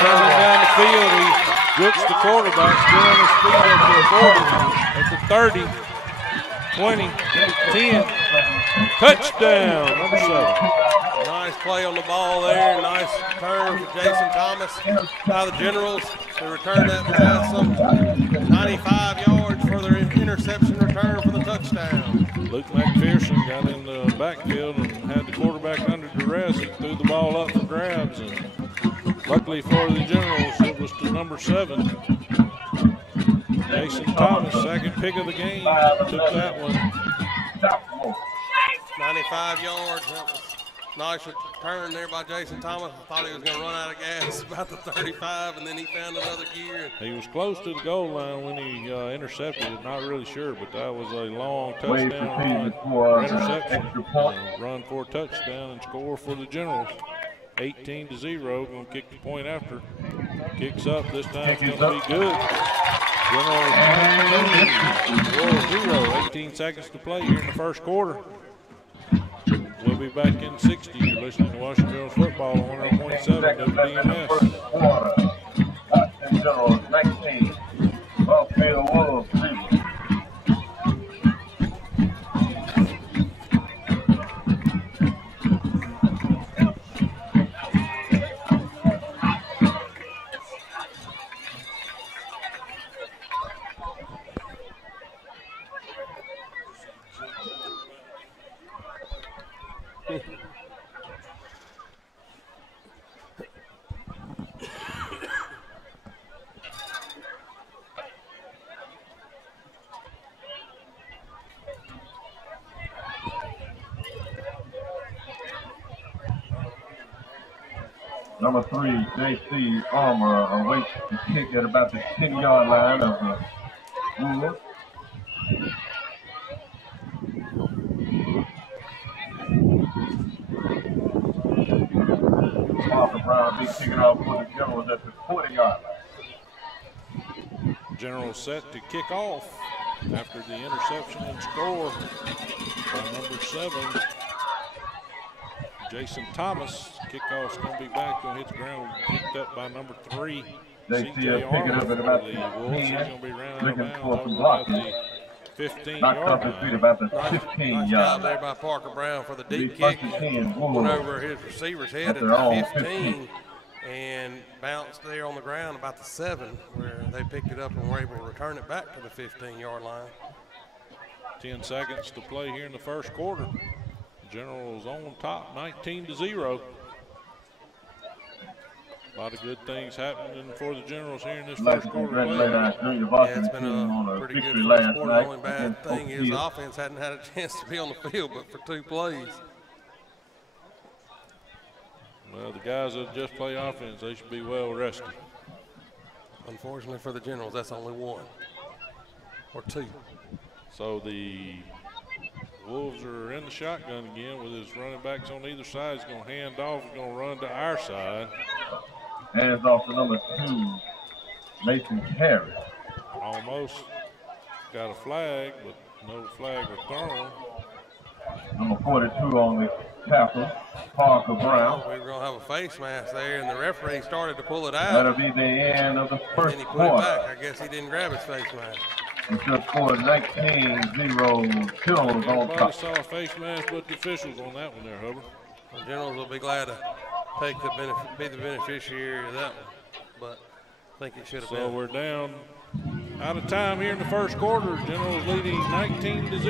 Driving down the field. He looks the quarterback. Still on his feet at the 40, at the 30, 20, 10. Touchdown, number 7. Nice play on the ball there. Nice turn for Jason Thomas by the Generals to return that pass some 95 yards for their interception return for the touchdown. Luke McPherson got in the backfield and had the quarterback under duress and threw the ball up for grabs. And luckily for the Generals, it was to number 7. Jason Thomas, second pick of the game, took that one. 95 yards. That was nice return there by Jason Thomas. I thought he was going to run out of gas about the 35, and then he found another gear. He was close to the goal line when he intercepted it. Not really sure, but that was a long touchdown run for interception. Run for a touchdown and score for the Generals. 18-0. Going to kick the point after. Kicks up. This time it's going to be good. Generals 0. 18 seconds to play here in the first quarter. We'll be back in 60. You're listening to Washington Generals football on 100.7 WDMS. Washington Generals 19. Buffalo Wolves 0. Number 3, J.C. Armour awaits the kick at about the 10-yard line of the Wolves. Parker Brown be kicking off for the Generals at the 40-yard line. Generals set to kick off after the interception and score by number 7, Jason Thomas. Kickoff's going to be back, going to hit the ground, picked up by number 3, They see us CJ pick it up Armour at about for the the Wolves. He's 10, going to be running looking out of for bounds some over about blocking. the 15-yard Knocked off his feet about the 15-yard job there line. by Parker Brown for the Be deep first kick. and 10, Wolves. Went over his receiver's head At their own at the 15 15. and bounced there on the ground about the 7, where they picked it up and were able to return it back to the 15-yard line. 10 seconds to play here in the first quarter. Generals on top, 19-0. A lot of good things happening for the Generals here in this I'd like first to quarter congratulate our play. junior Yeah, varsity it's been team on a a pretty good victory first last quarter. The night only bad against thing Oak is Hill. offense hadn't had a chance to be on the field but for 2 plays. Well, the guys that just play offense, they should be well rested. Unfortunately for the Generals, that's only 1 or 2. So the Wolves are in the shotgun again with his running backs on either side. He's going to hand off, he's going to run to our side. Hands off to number 2, Mason Harris. Almost got a flag, but no flag was thrown. Number 42 on the tackle, Parker Brown. We were going to have a face mask there, and the referee started to pull it out. That'll be the end of the And first then he put it quarter. back. I guess he didn't grab his face mask. It's just scored 19-0 Generals on Everybody top. saw a face mask but the officials on that one there, Hubbard. The Generals will be glad to take the be the beneficiary of that one, but I think it should have So been. we're down out of time here in the first quarter. Generals leading 19-0.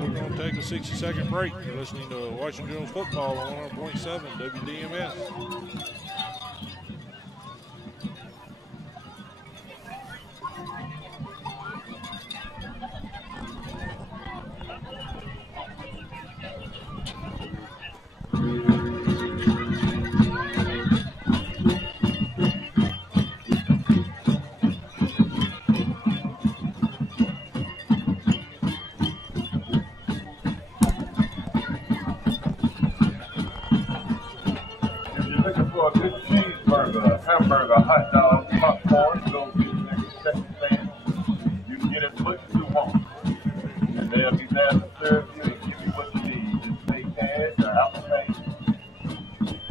We're going to take a 60-second break. You're listening to Washington Generals football on 100.7 WDMS. If you're looking for a good cheeseburger, hamburger, hot dog, popcorn, go to the next second stand. You can get as much as you want. And they'll be there to serve you and give you what you need. Just pay cash or Apple Pay.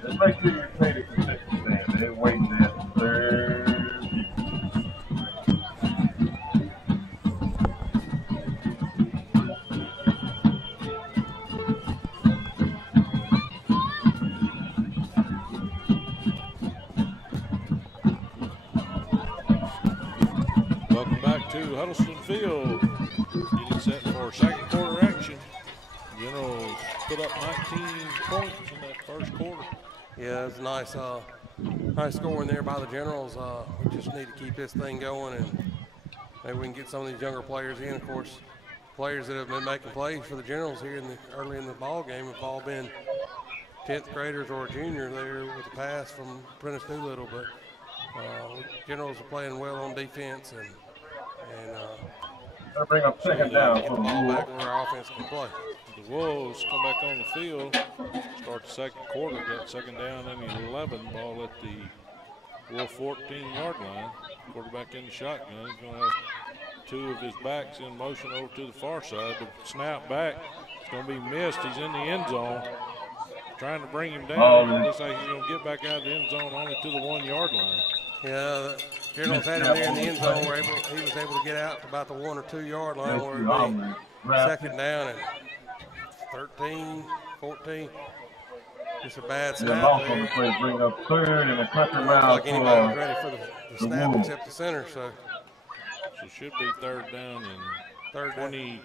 Just make sure you pay the concession stand. They're waiting there to serve you. Welcome back to Huddleston Field. Getting set for second quarter action. Generals put up 19 points in that first quarter. Yeah, it's nice, nice scoring there by the Generals. We just need to keep this thing going, and maybe we can get some of these younger players in. Of course, players that have been making plays for the Generals here early in the ball game have all been 10th graders or a junior there with a pass from Prentice Doolittle. But Generals are playing well on defense, and They'll bring up second down get for the the ball Wolves. back where our offense can play. The Wolves come back on the field, start the second quarter, got second down and 11, ball at the Wolf 14-yard line. Quarterback in the shotgun. He's going to have 2 of his backs in motion over to the far side. The snap back, it's going to be missed. He's in the end zone. Trying to bring him down. Looks like he's going to get back out of the end zone only to the 1-yard line. Yeah, the Generals had him there in the end zone where he was able to get out to about the 1 or 2 yard line where it'd be second down and 13, 14. Just a bad They'll snap also there. play bring up third and a country Looks round like anybody was for ready for the snap Wolves. except the center. So So it should be third down and third down.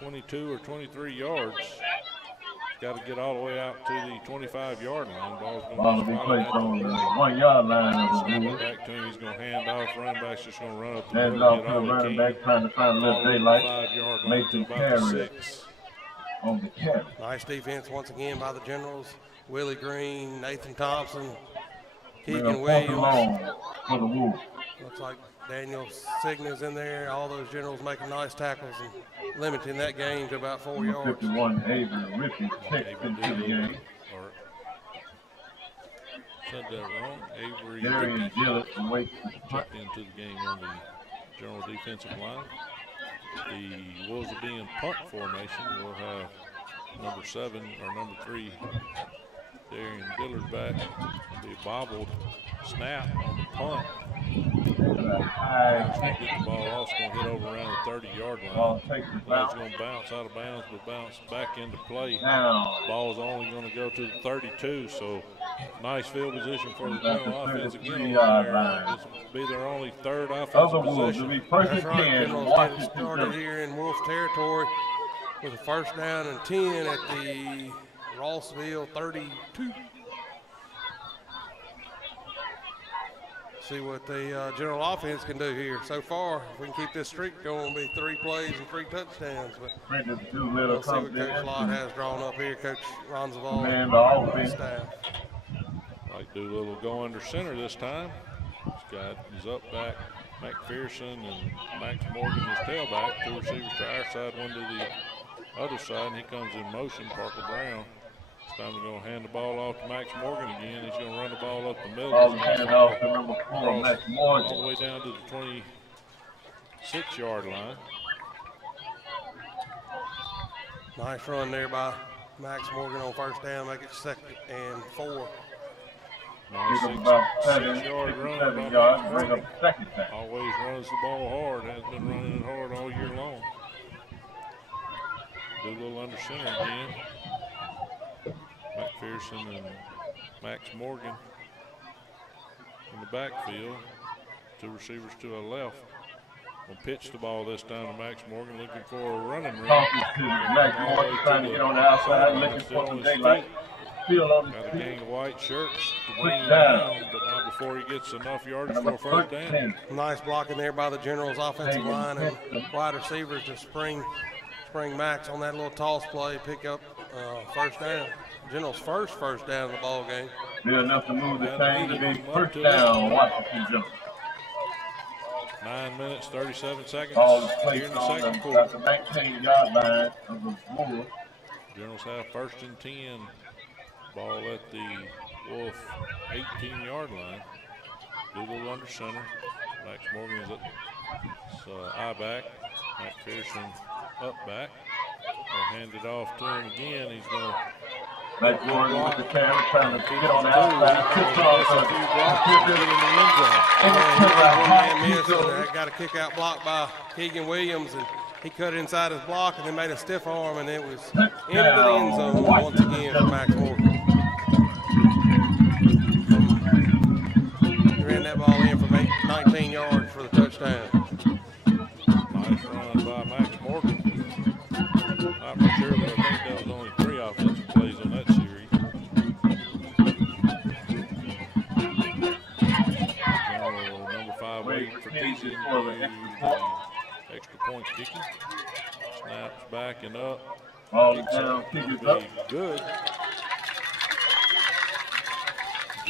22 or 23 yards. Got to get all the way out to the 25-yard line. Ball's Ball going will to be be placed on the spotted 1-yard line of the at the Wolves. back to him. He's going to hand off. Running back's just going to run up the Hands middle, off get to the all he running can. back, trying to find a little Ball at the daylight. 5-yard line Mason to about Harris the 6. on the carry. Nice defense once again by the Generals. Willie Green, Nathan Thompson, Keegan Keegan Williams. For the Wolves. Looks like Daniel Signa's in there. All those generals making nice tackles and limiting that game to about 4 yards. 51, Avery Rippey checked into the game. Said that wrong. Avery Darian Gillett awaits the punt. checked into the game on the general defensive line. The Wolves will be in punt formation. We'll have number 7 or number 3, Darian Dillard back. It'll be a bobbled snap on the punt. Get the ball off, it's going to hit over around the 30-yard line. Ball's going to bounce out of bounds, but bounce back into play. Ball's only going to go to the 32, so nice field position for the general offense again. This will be their only third offensive possession. That's right, Generals getting started here in Wolf territory with a first down and 10 at the Rossville 32. See what the general offense can do here. So far, if we can keep this streak going, it'll be 3 plays and 3 touchdowns. But we'll see what Coach Lott has drawn up here, Coach Ronzaval and the staff. Like do a little go under center this time. He's up back, McPherson and Max Morgan is tailback. 2 receivers to our side, 1 to the other side, and he comes in motion, Parker Brown. This time we're going to hand the ball off to Max Morgan again. He's going to run the ball up the middle. Ball handed off to number 4, Max Morgan. All the way down to the 26-yard line. Nice run there by Max Morgan on first down, make it 2nd and 4. Nice about 6-yard run. Bring up second down. Always runs the ball hard. Has been running it hard all year long. Do a little under center again. McPherson and Max Morgan in the backfield. 2 receivers to the left. We'll pitch the ball this time to Max Morgan, looking for a running route. Talking to Max Morgan, trying to get on the outside, looking for some daylight. Got a gang of white shirts to bring him down, but not before he gets enough yardage for a first down. Nice blocking there by the Generals offensive line and wide receivers to spring Max on that little toss play, pick up first down. Generals' first down in the ball game. Be enough to move the chain to be first down, Washington Generals. 9 minutes, 37 seconds Ball is here in the placed second on quarter. the 19-yard line of the Wolves. Generals have 1st and 10. Ball at the Wolf 18-yard line. Doodle under center. Max Morgan is at I back. McPherson up back. They'll hand it off to him again. He's going to Max Morgan with the camera trying to get on the outside. Got a kick out block by Keegan Williams, and he cut inside his block and then made a stiff arm, and it was into the end zone once again for Max Morgan. He ran that ball in from 19 yards for the touchdown. nice run by Max Morgan. Not for sure, but I think that was only 3 offensive plays on that series. Number 5 waiting for Keegan to extra point kicking. Snaps backing up. Ball down, kick is up. Good.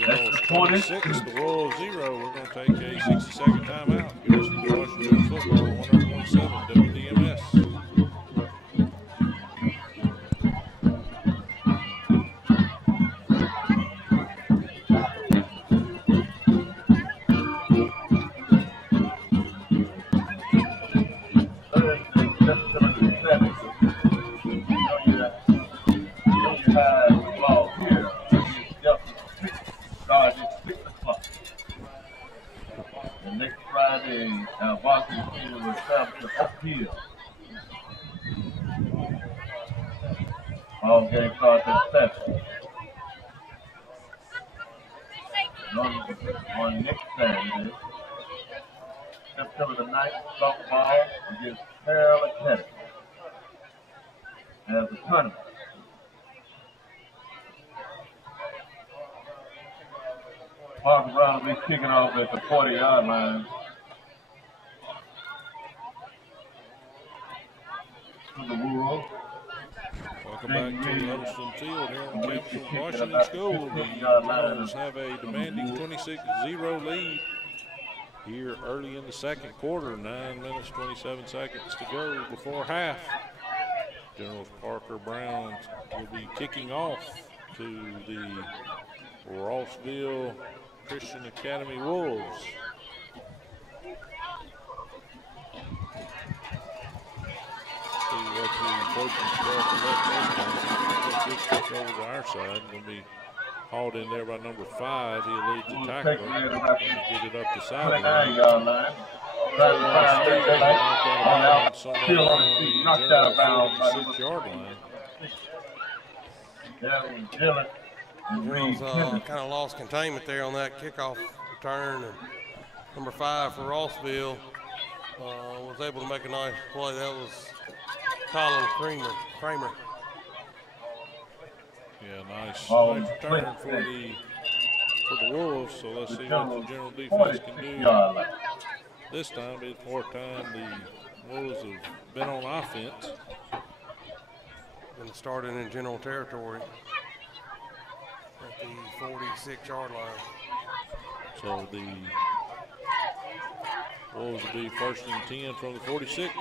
That's 26. The Wolves 0. We're going to take a 60-second timeout. You're listening to Washington Football 101.7 WDMS. And next Friday, Varsity Football will travel to Oak Hill. All game starts at 7. On next Saturday, September the 9th, softball against Carroll Academy as a tournament. Parker Brown will be kicking off at the 40-yard line. To the Wolves. Welcome back to Huddleston Field here on the campus of Washington School. The Generals have a demanding 26-0 lead here early in the second quarter. 9 minutes, 27 seconds to go before half. Generals Parker Brown will be kicking off to the Rossville Christian Academy Wolves. See what the coaching staff will let over to our side. Going to be hauled in there by number 5. He'll lead the tackler and get it up the sideline. Somewhere around the 46-yard line. Kind of lost containment there on that kickoff return. And number 5 for Rossville was able to make a nice play. That was Colin Kramer. Yeah, nice return for the Wolves. So let's see what the General defense can do. This time, it's the fourth time the Wolves have been on offense. And started in General territory at the 46-yard line. So the Wolves will be first and 10 from the 46.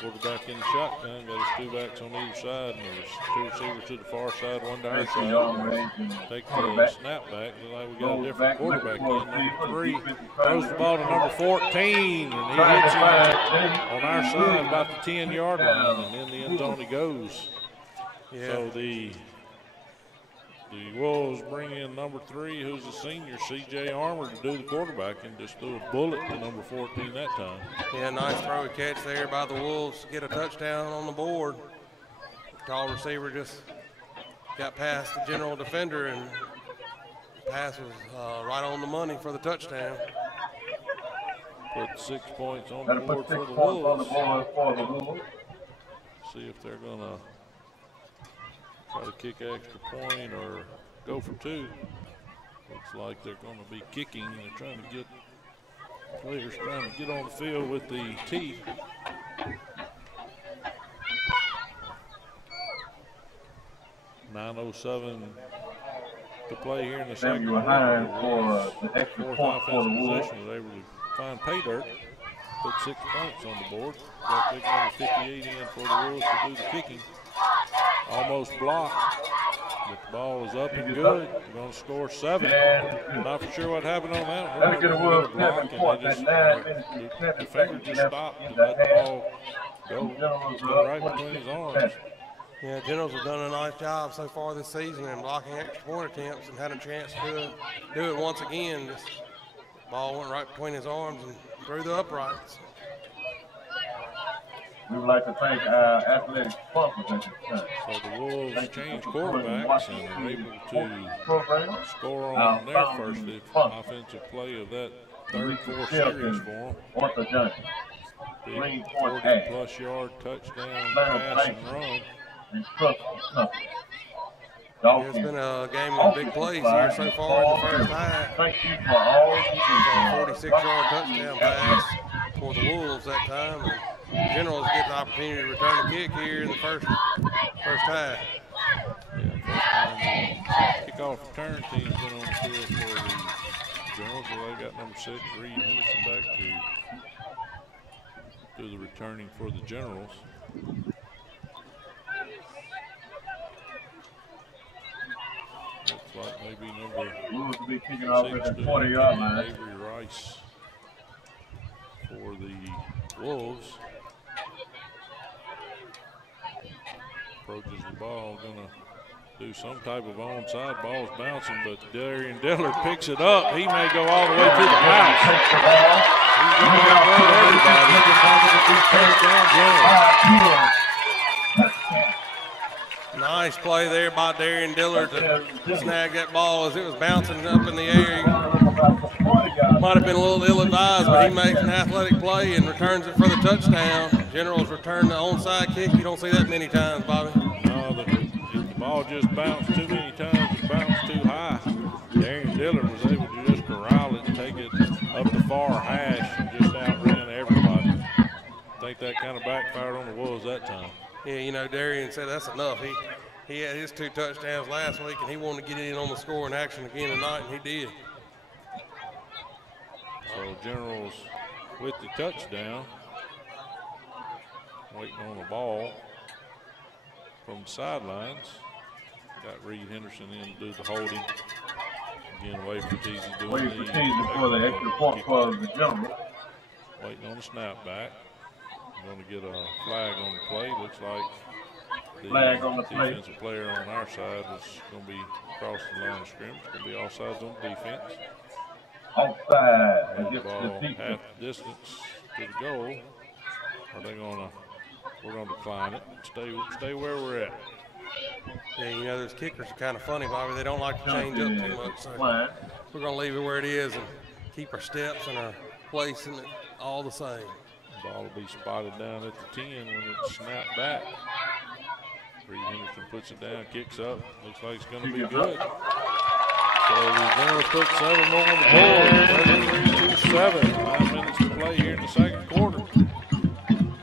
Quarterback in the shotgun, got his 2 backs on either side, and there's 2 receivers to the far side, 1 to our side. Take the snap back, looks like we got a different quarterback in. Number 3 throws the ball to number 14, and he hits him on our side about the 10-yard line, and in the end zone he goes. Yeah. So the Wolves bring in number 3, who's a senior, C.J. Armour, to do the quarterback, and just threw a bullet to number 14 that time. Yeah, nice throw and catch there by the Wolves to get a touchdown on the board. Tall receiver just got past the general defender, and the pass was right on the money for the touchdown. Put 6 points on the board for the Wolves. See if they're going to try to kick an extra point or go for 2. Looks like they're going to be kicking. They're trying to get players trying to get on the field with the tee. .907 to play here in the second quarter. Fourth offensive possession was able to find pay dirt. Put 6 points on the board. Got big number 58 in for the Wolves to do the kicking. Almost blocked, but the ball is up and good. We're going to score 7. Not for sure what happened on that. We're going to get a block, and the defender just stopped and let the ball go right between his arms. Yeah, Generals have done a nice job so far this season in blocking extra point attempts and had a chance to do it once again. Just the ball went right between his arms and through the uprights. We would like to thank our athletic sponsors at this time. So the Wolves changed quarterbacks and are able to score on their first offensive play of that third, fourth series for them. Big 40-plus yard touchdown pass and run. It's been a game of big plays here so far in the first half. Thank you for all. 46-yard touchdown pass for the Wolves that time. And Generals get the opportunity to return the kick here in the first half. Yeah, first time the kickoff return team's been on the field for the Generals. So they got number 6, Reed Henderson, back to do the returning for the Generals. Looks like maybe number 6 Avery Rice for the Wolves. Approaches the ball, gonna do some type of onside. Ball's bouncing, but Darian Dillard picks it up. He may go all the way to the house. He's going to outrun everybody. Nice play there by Darian Dillard to snag that ball as it was bouncing up in the air. Might have been a little ill-advised, but he makes an athletic play and returns it for the touchdown. Generals return the onside kick. You don't see that many times, Bobby. No, the ball just bounced too many times. It bounced too high. Darian Dillard was able to just corral it and take it up the far hash and just outran everybody. I think that kind of backfired on the Wolves that time. Yeah, you know, Darian said that's enough. He had his 2 touchdowns last week, and he wanted to get in on the scoring action again tonight, and he did. So Generals with the touchdown, waiting on the ball from the sidelines. Got Reed Henderson in to do the holding. Again, Wade Fertizzi doing Wade Fertizzi for the extra point for the Generals. Waiting on the snap back. Going to get a flag on the play. Looks like the defensive player on our side is going to be across the line of scrimmage. It's going to be offsides on defense. Offside. The ball half distance to the goal. Are they going to? We're going to decline it. Stay where we're at. Yeah, you know, those kickers are kind of funny, Bobby. They don't like to change up too much. So we're going to leave it where it is and keep our steps and our placing it all the same. Ball will be spotted down at the 10 when it's snapped back. Reed Henderson puts it down, kicks up. Looks like it's going to be good. So the Generals put 7 more on the board. 33-7. 9 minutes to play here in the second quarter.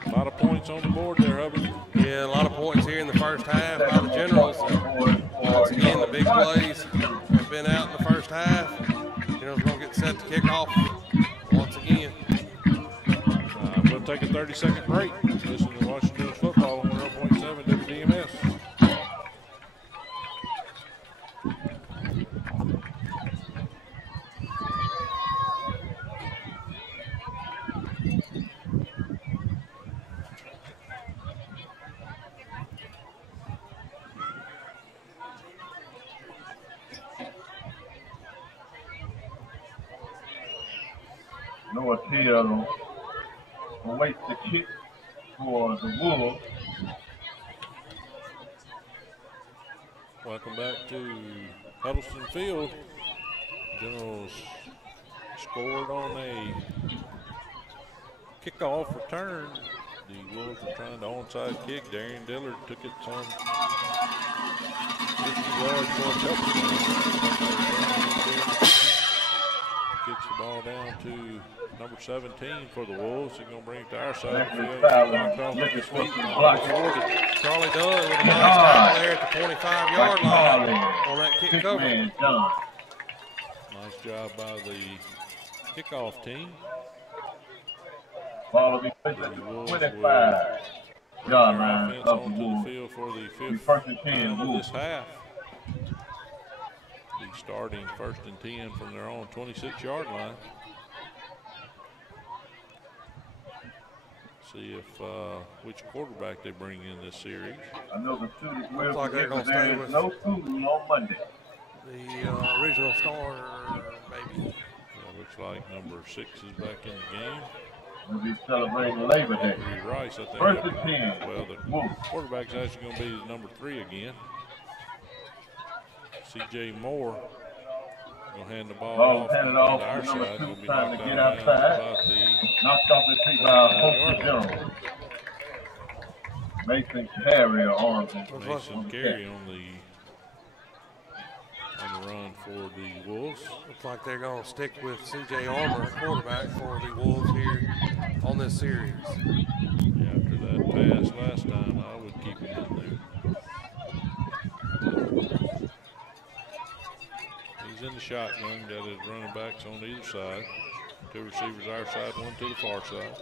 A lot of points on the board there, Hubbard. Yeah, a lot of points here in the first half by the Generals. Once again, the big plays have been out in the first half. Generals going to get set to kick off once again. We'll take a 30-second break. Listen to Washington's football on 100.7 WDMS. Noah Taylor awaits the kick for the Wolves. Welcome back to Huddleston Field. Generals scored on a kickoff return. The Wolves were trying to onside kick. Darian Dillard took it some 50 yards for a touchdown. Kicks the ball down to number 17 for the Wolves. He's going to bring it to our side of the field. Charlie Dunn with a nice tackle there at the 25-yard line on that kick cover. Nice job by the kickoff team. Ball will be placed at the 25-yard line of the Wolves. Field for the fifth First and 10 of this half. Be starting 1st and 10 from their own 26-yard line. See if which quarterback they bring in this series. I know the students will. Looks like they're going to stay with no school on Monday. The original star, maybe. Yeah, looks like number 6 is back in the game. We'll be celebrating Labor Day. Rice, I think. First and 10. Well, the quarterback's actually going to be number 3 again. C.J. Moore going to hand the ball off to our side. Number 2 trying to get outside. Knocked off the feet by Holster General. Mason Carey on Mason Carey on the run for the Wolves. Looks like they're going to stick with C.J. Armour, quarterback for the Wolves here on this series. Yeah, after that pass last time, I would keep him in there. He's in the shotgun, got his running backs on either side. 2 receivers our side, 1 to the far side.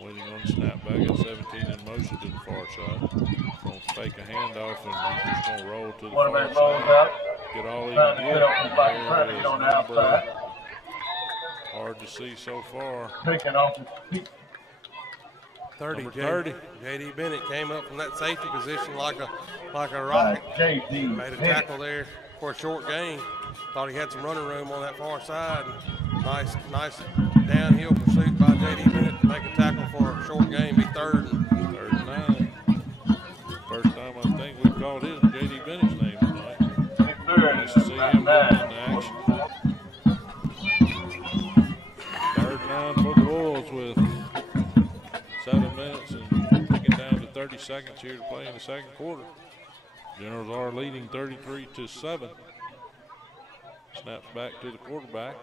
Waiting on the snap back at 17 in motion to the far side. Going to fake a handoff and he's just going to roll to the far side. Get all he can get. There is number, hard to see so far. Taking off his feet. 30. J.D. Bennett came up from that safety position like a rocket. J.D. Made a tackle there for a short gain. Thought he had some running room on that far side. Nice downhill pursuit by J.D. Bennett to make a tackle for a short gain. Be third and 9. First time I think we've called his J.D. Bennett's name tonight. Nice to see him in action. 3rd and 9 for the Wolves with 7 minutes and taking down to 30 seconds here to play in the second quarter. Generals are leading 33-7. Snaps back to the quarterback.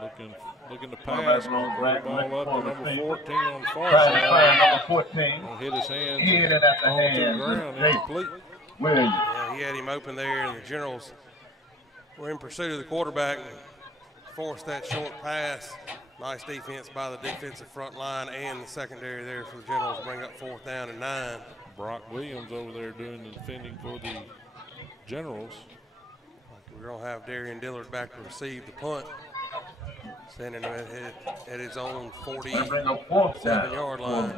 Looking looking to pass. Going to throw the ball up to number 14 on the far Trying to side. find number 14. Going to hit his hands. Hit it at the Ball to the hands ground, of Jake incomplete. Williams. Yeah, he had him open there, and the Generals were in pursuit of the quarterback and forced that short pass. Nice defense by the defensive front line and the secondary there for the Generals to bring up 4th down and 9. Brock Williams over there doing the defending for the Generals. We're going to have Darian Dillard back to receive the punt. Standing at his own 47-yard line.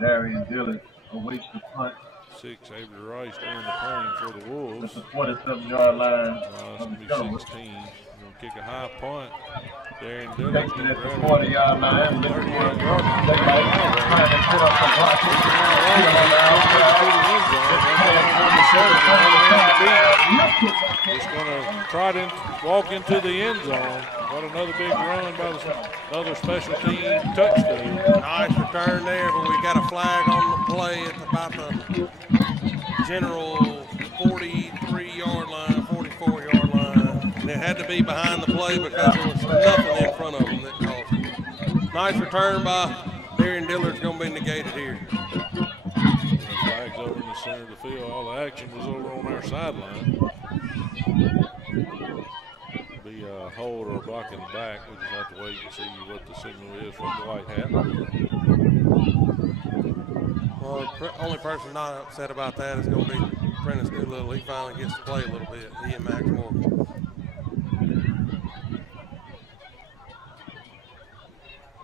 Darian Dillard awaits the punt. 6, Avery Rice doing the punting for the Wolves. At the 47-yard line. It's going to be 16. Going to kick a high punt. Darian Dillard Takes it at the 40-yard line. 38 yards. Trying to put up the block. Just going to trot in, walk into the end zone. What another big run by another special team touchdown. Nice return there, but we got a flag on the play at about the General 43-yard line, 44-yard line. And it had to be behind the play because there was nothing in front of them that caused it. Nice return by Darian Dillard's going to be negated here. Flags over in the center of the field. All the action was over on our sideline. Be a hold or a block in the back. We just have to wait and see what the signal is from the white hat. Well, the only person not upset about that is going to be Prentice Doolittle. He finally gets to play a little bit, he and Max Morgan.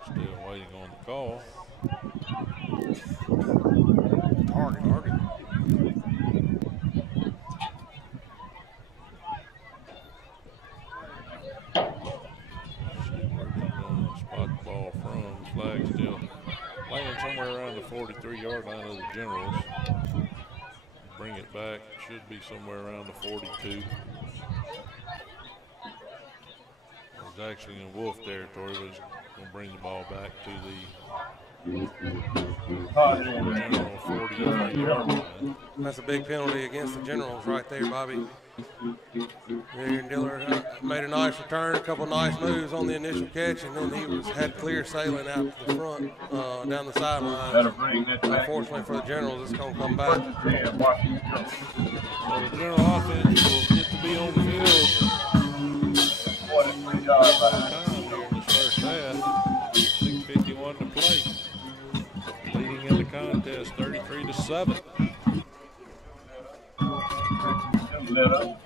Still waiting on the call. Target. Spot the ball from. Flag still laying somewhere around the 43-yard line of the Generals. Bring it back. Should be somewhere around the 42. It's actually in Wolf territory, but it's going to bring the ball back to the General 43-yard line. That's a big penalty against the Generals right there, Bobby. Darian Dillard made a nice return, a couple nice moves on the initial catch, and then he had clear sailing out to the front, down the sideline. Unfortunately for the Generals, it's going to come back. So the General offense will get to be on the field. Time here in this first half. 6:51 to play. Leading in the contest, 33-7.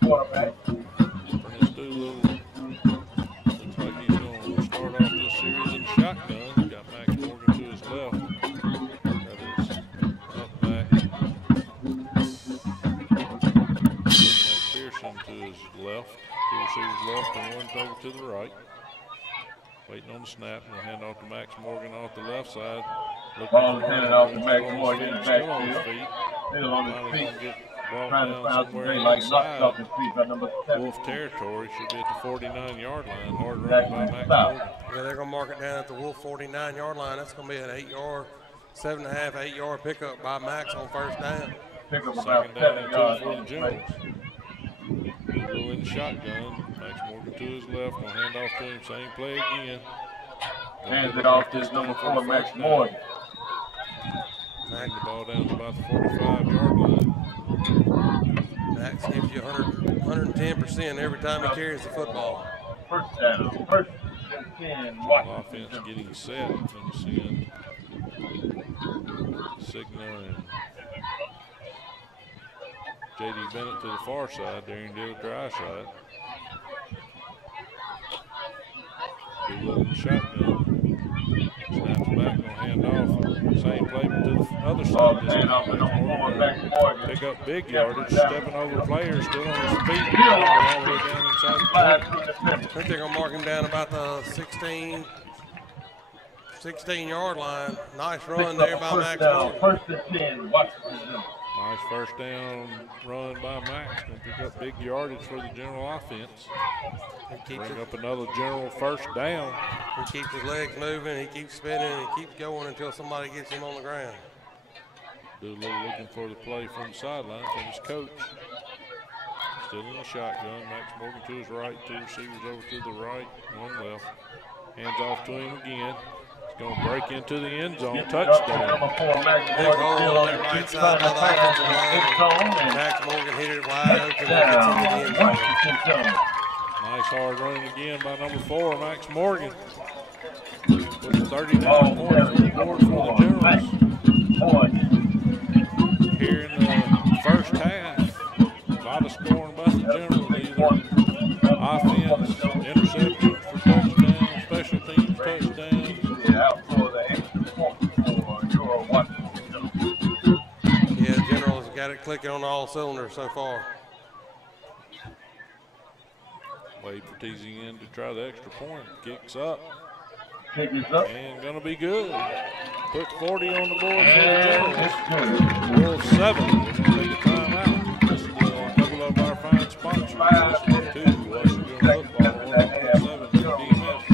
Quarterback. Prentice Doolittle looks like he's going to start off this series in shotgun. He's got Max Morgan to his left. Got his up back. Pearson to his left. Two receivers left and one over to the right. Waiting on the snap. We'll hand off to Max Morgan off the left side. Ball is handed off to Max Morgan in the Still on his backfield. feet. Still on his feet. Trying to find some daylight, knocked off his feet by number 7. Wolf territory should be at the 49-yard line. Hard run by Max Morgan. Yeah, they're going to mark it down at the Wolf 49-yard line. That's going to be an 8-yard, 7.5, 8-yard pickup by Max on first down. Pick up about Second down 7 and yards 2 for on the the Generals. play. Doolittle in shotgun. Max Morgan to his left. Gonna hand off to him. Same play again. Hands it off to his number 4, Max Morgan. Bring the ball down to about the 45-yard line. Max gives you 110% every time he carries the football. First down. First and 10. Offense getting set. Going to send Signa and J.D. Bennett to the far side. Darian Dillard to the right side. Doolittle shotgun. Snaps back, gonna hand off. Same play, but to the other side. Pick up big yardage, stepping over players, still on his feet. All the way down inside the 20. I think they're going to mark him down about the 16-yard line. Nice run there by Max Morgan. First and 10. Washington. Nice first down run by Max. Gonna pick up big yardage for the General offense. Bring up another General first down. He keeps his legs moving, he keeps spinning, and he keeps going until somebody gets him on the ground. Doolittle looking for the play from the sideline from his coach. Still in the shotgun. Max Morgan to his right. 2 receivers over to the right, 1 left. Hands off to him again. He's going to break into the end zone. Touchdown. Big hole on that right side of the offensive line. Max Morgan hit it wide open and gets into the end zone. Nice hard running again by number 4, Max Morgan. Puts 39 points on the board for the Generals. Here in the first half, a lot of scoring by the Generals. Either offense, interceptions for touchdowns, special teams touchdowns. Yeah, the Generals got it clicking on all cylinders so far. Wade for teasing in to try the extra point. Kicks up. And going to be good. Put 40 on the board for the Generals. Wolves 7. We're going to take a timeout. Listen to a couple of our fine sponsors. Listen to Washington Football, 107 DMS.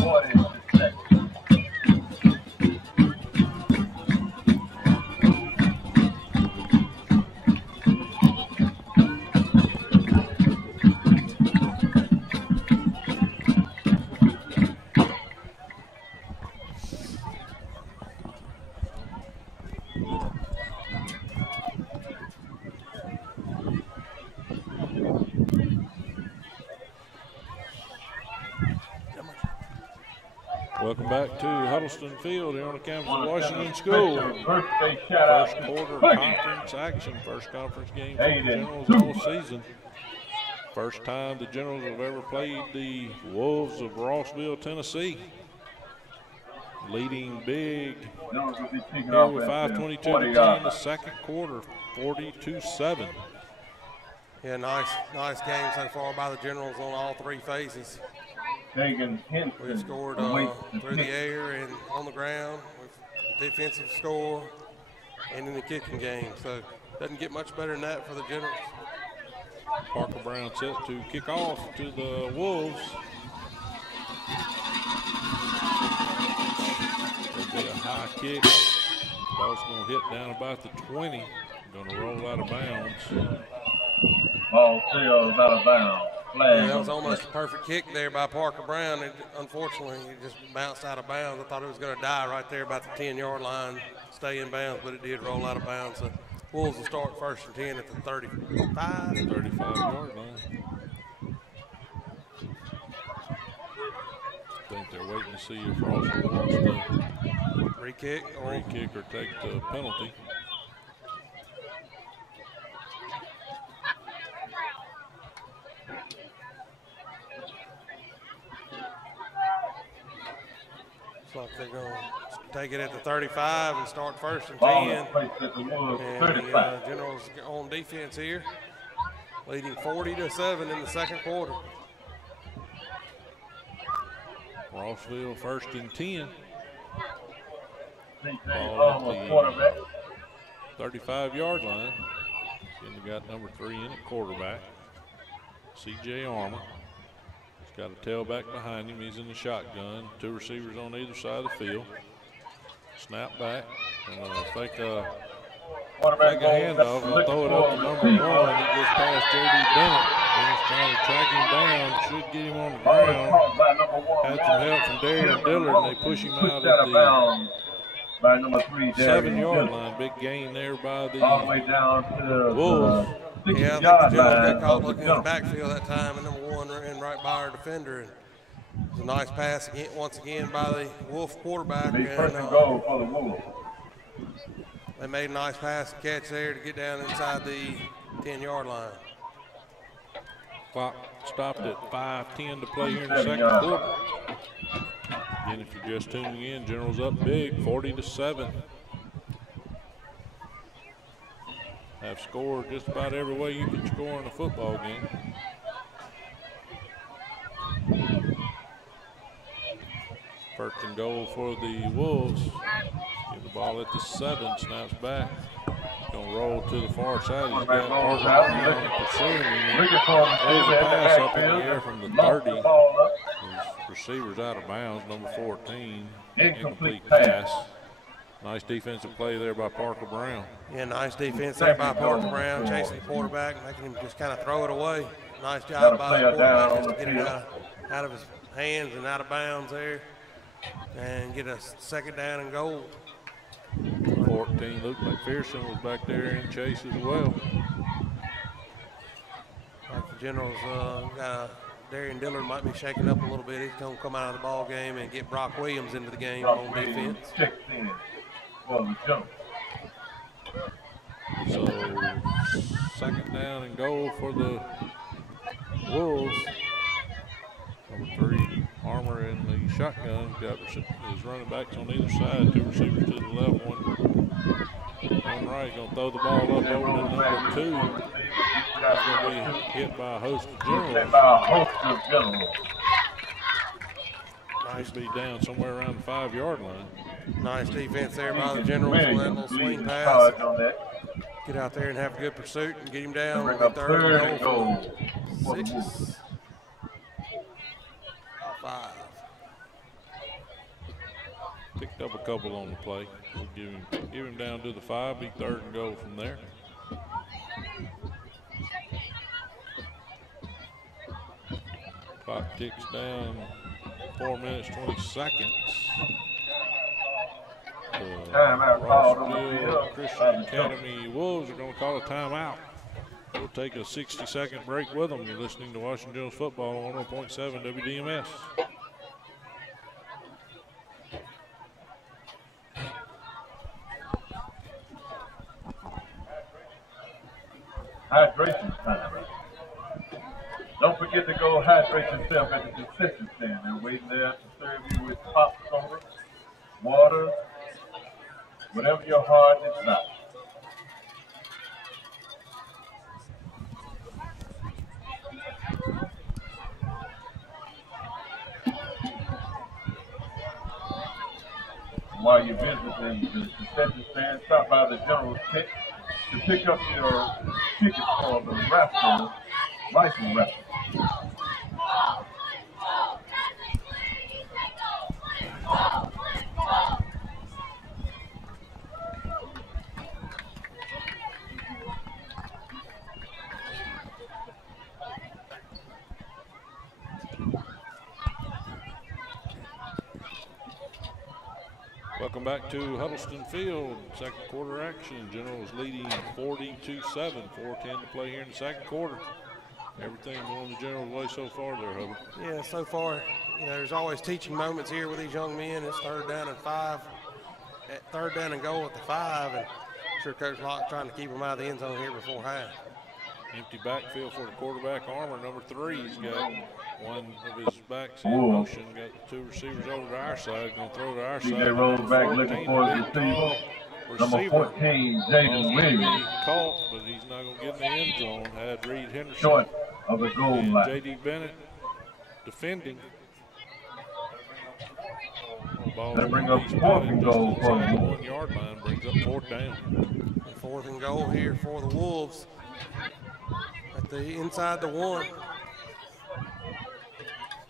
Welcome back to Huddleston Field here on the campus of Washington School. First quarter conference action, first conference game for the Generals all season. First time the Generals have ever played the Wolves of Rossville, Tennessee. Leading big here with 5:22 to play in the second quarter, 42-7. Yeah, nice game so far by the Generals on all 3 phases. We've scored through the air and on the ground with defensive score and in the kicking game. So doesn't get much better than that for the Generals. Parker Brown set to kick off to the Wolves. It'll be a high kick. Ball's going to hit down about the 20. Going to roll out of bounds. Ball still out of bounds. Yeah, that was almost a perfect kick there by Parker Brown. Unfortunately, it just bounced out of bounds. I thought it was going to die right there about the 10-yard line, stay in bounds, but it did roll out of bounds. So Wolves will start 1st and 10 at the 35-yard line. I think they're waiting to see if Rossville wants to free kick or take the penalty. Looks like they're going to take it at the 35 and start 1st and 10. And the Generals on defense here, leading 40-7 in the second quarter. Rossville 1st and 10. Ball at the 35-yard line. Then we got number 3 in at quarterback, C.J. Armour. He's got a tailback behind him. He's in the shotgun. 2 receivers on either side of the field. Snap back. And fake a handoff. He'll throw it up to number 1. It gets past J.D. Bennett. Bennett's trying to track him down. Should get him on the ground. Had some help from Darian Dillard, and they push him out at the 7-yard line. Big gain there by the Wolves. Yeah, I think the Generals got caught looking in the backfield that time, and number 1 ran right by our defender. And it was a nice pass again, once again by the Wolf quarterback. Big first and goal for the Wolves. They made a nice pass and catch there to get down inside the 10-yard line. Clock stopped at 5:10 to play here in the second quarter. Again, if you're just tuning in, Generals up big, 40-7. Have scored just about every way you can score in a football game. First and goal for the Wolves. Get the ball at the 7, snaps back. Gonna roll to the far side. He's got Parker Brown pursuing him. There's a pass up in the air from the 30. His receiver's out of bounds, number 14. Incomplete pass. Nice defensive play there by Parker Brown. Yeah, nice defense there by Parker Brown, chasing the quarterback, making him just kind of throw it away. Nice job by the quarterback down just on to the get it field. out of his hands and out of bounds there and get a second down and goal. 14, Luke McPherson was back there in chase as well. Like the Generals, Darian Dillard might be shaking up a little bit. He's going to come out of the ball game and get Brock Williams into the game on defense. Checks in for the Generals. So, second down and goal for the Wolves. Number 3, Armour in the shotgun. Got his running backs on either side. 2 receivers to the left, one right. Going to throw the ball up over to number 2. That's going to be hit by a host of Generals. Nice. Be down somewhere around the 5-yard line. Nice defense there by the Generals on that little swing pass. Get out there and have a good pursuit and get him down. Bring up third and goal. 6. 5. Picked up a couple on the play. We'll give him down to the 5. Be third and goal from there. Clock ticks down. 4 minutes, 20 seconds. Rossville Christian Academy Wolves are going to call a timeout. We'll take a 60-second break with them. You're listening to Washington Generals Football on 101.7 WDMS. Hydration time. Don't forget to go hydrate yourself at the concession stand. They're waiting there to serve you with pop soda, water, whatever your heart desires. While you're visiting the concession stand, stop by the General's tent to pick up your ticket for the raffle, rifle raffle. Welcome back to Huddleston Field. Second quarter action. Generals leading 42-7. 4:10 to play here in the second quarter. Everything going the Generals' way so far there, Hubbard. Yeah, so far, there's always teaching moments here with these young men. It's 3rd down and 5. At 3rd down and goal at the 5, and I'm sure Coach Locke trying to keep them out of the end zone here before half. Empty backfield for the quarterback, Armour. Number 3, he's got one of his backs in motion. Got 2 receivers over to our side. Going to throw to our side. DJ rolls back looking for his receiver. Number 14, Jaden Williams. Caught, but he's not going to get in the end zone. Had Reed Henderson. Short of the goal line. J.D. Bennett defending. Ball they bring up 4th and goal for the 1-yard line. Brings up 4th down. 4th and goal here for the Wolves. At the inside the 1.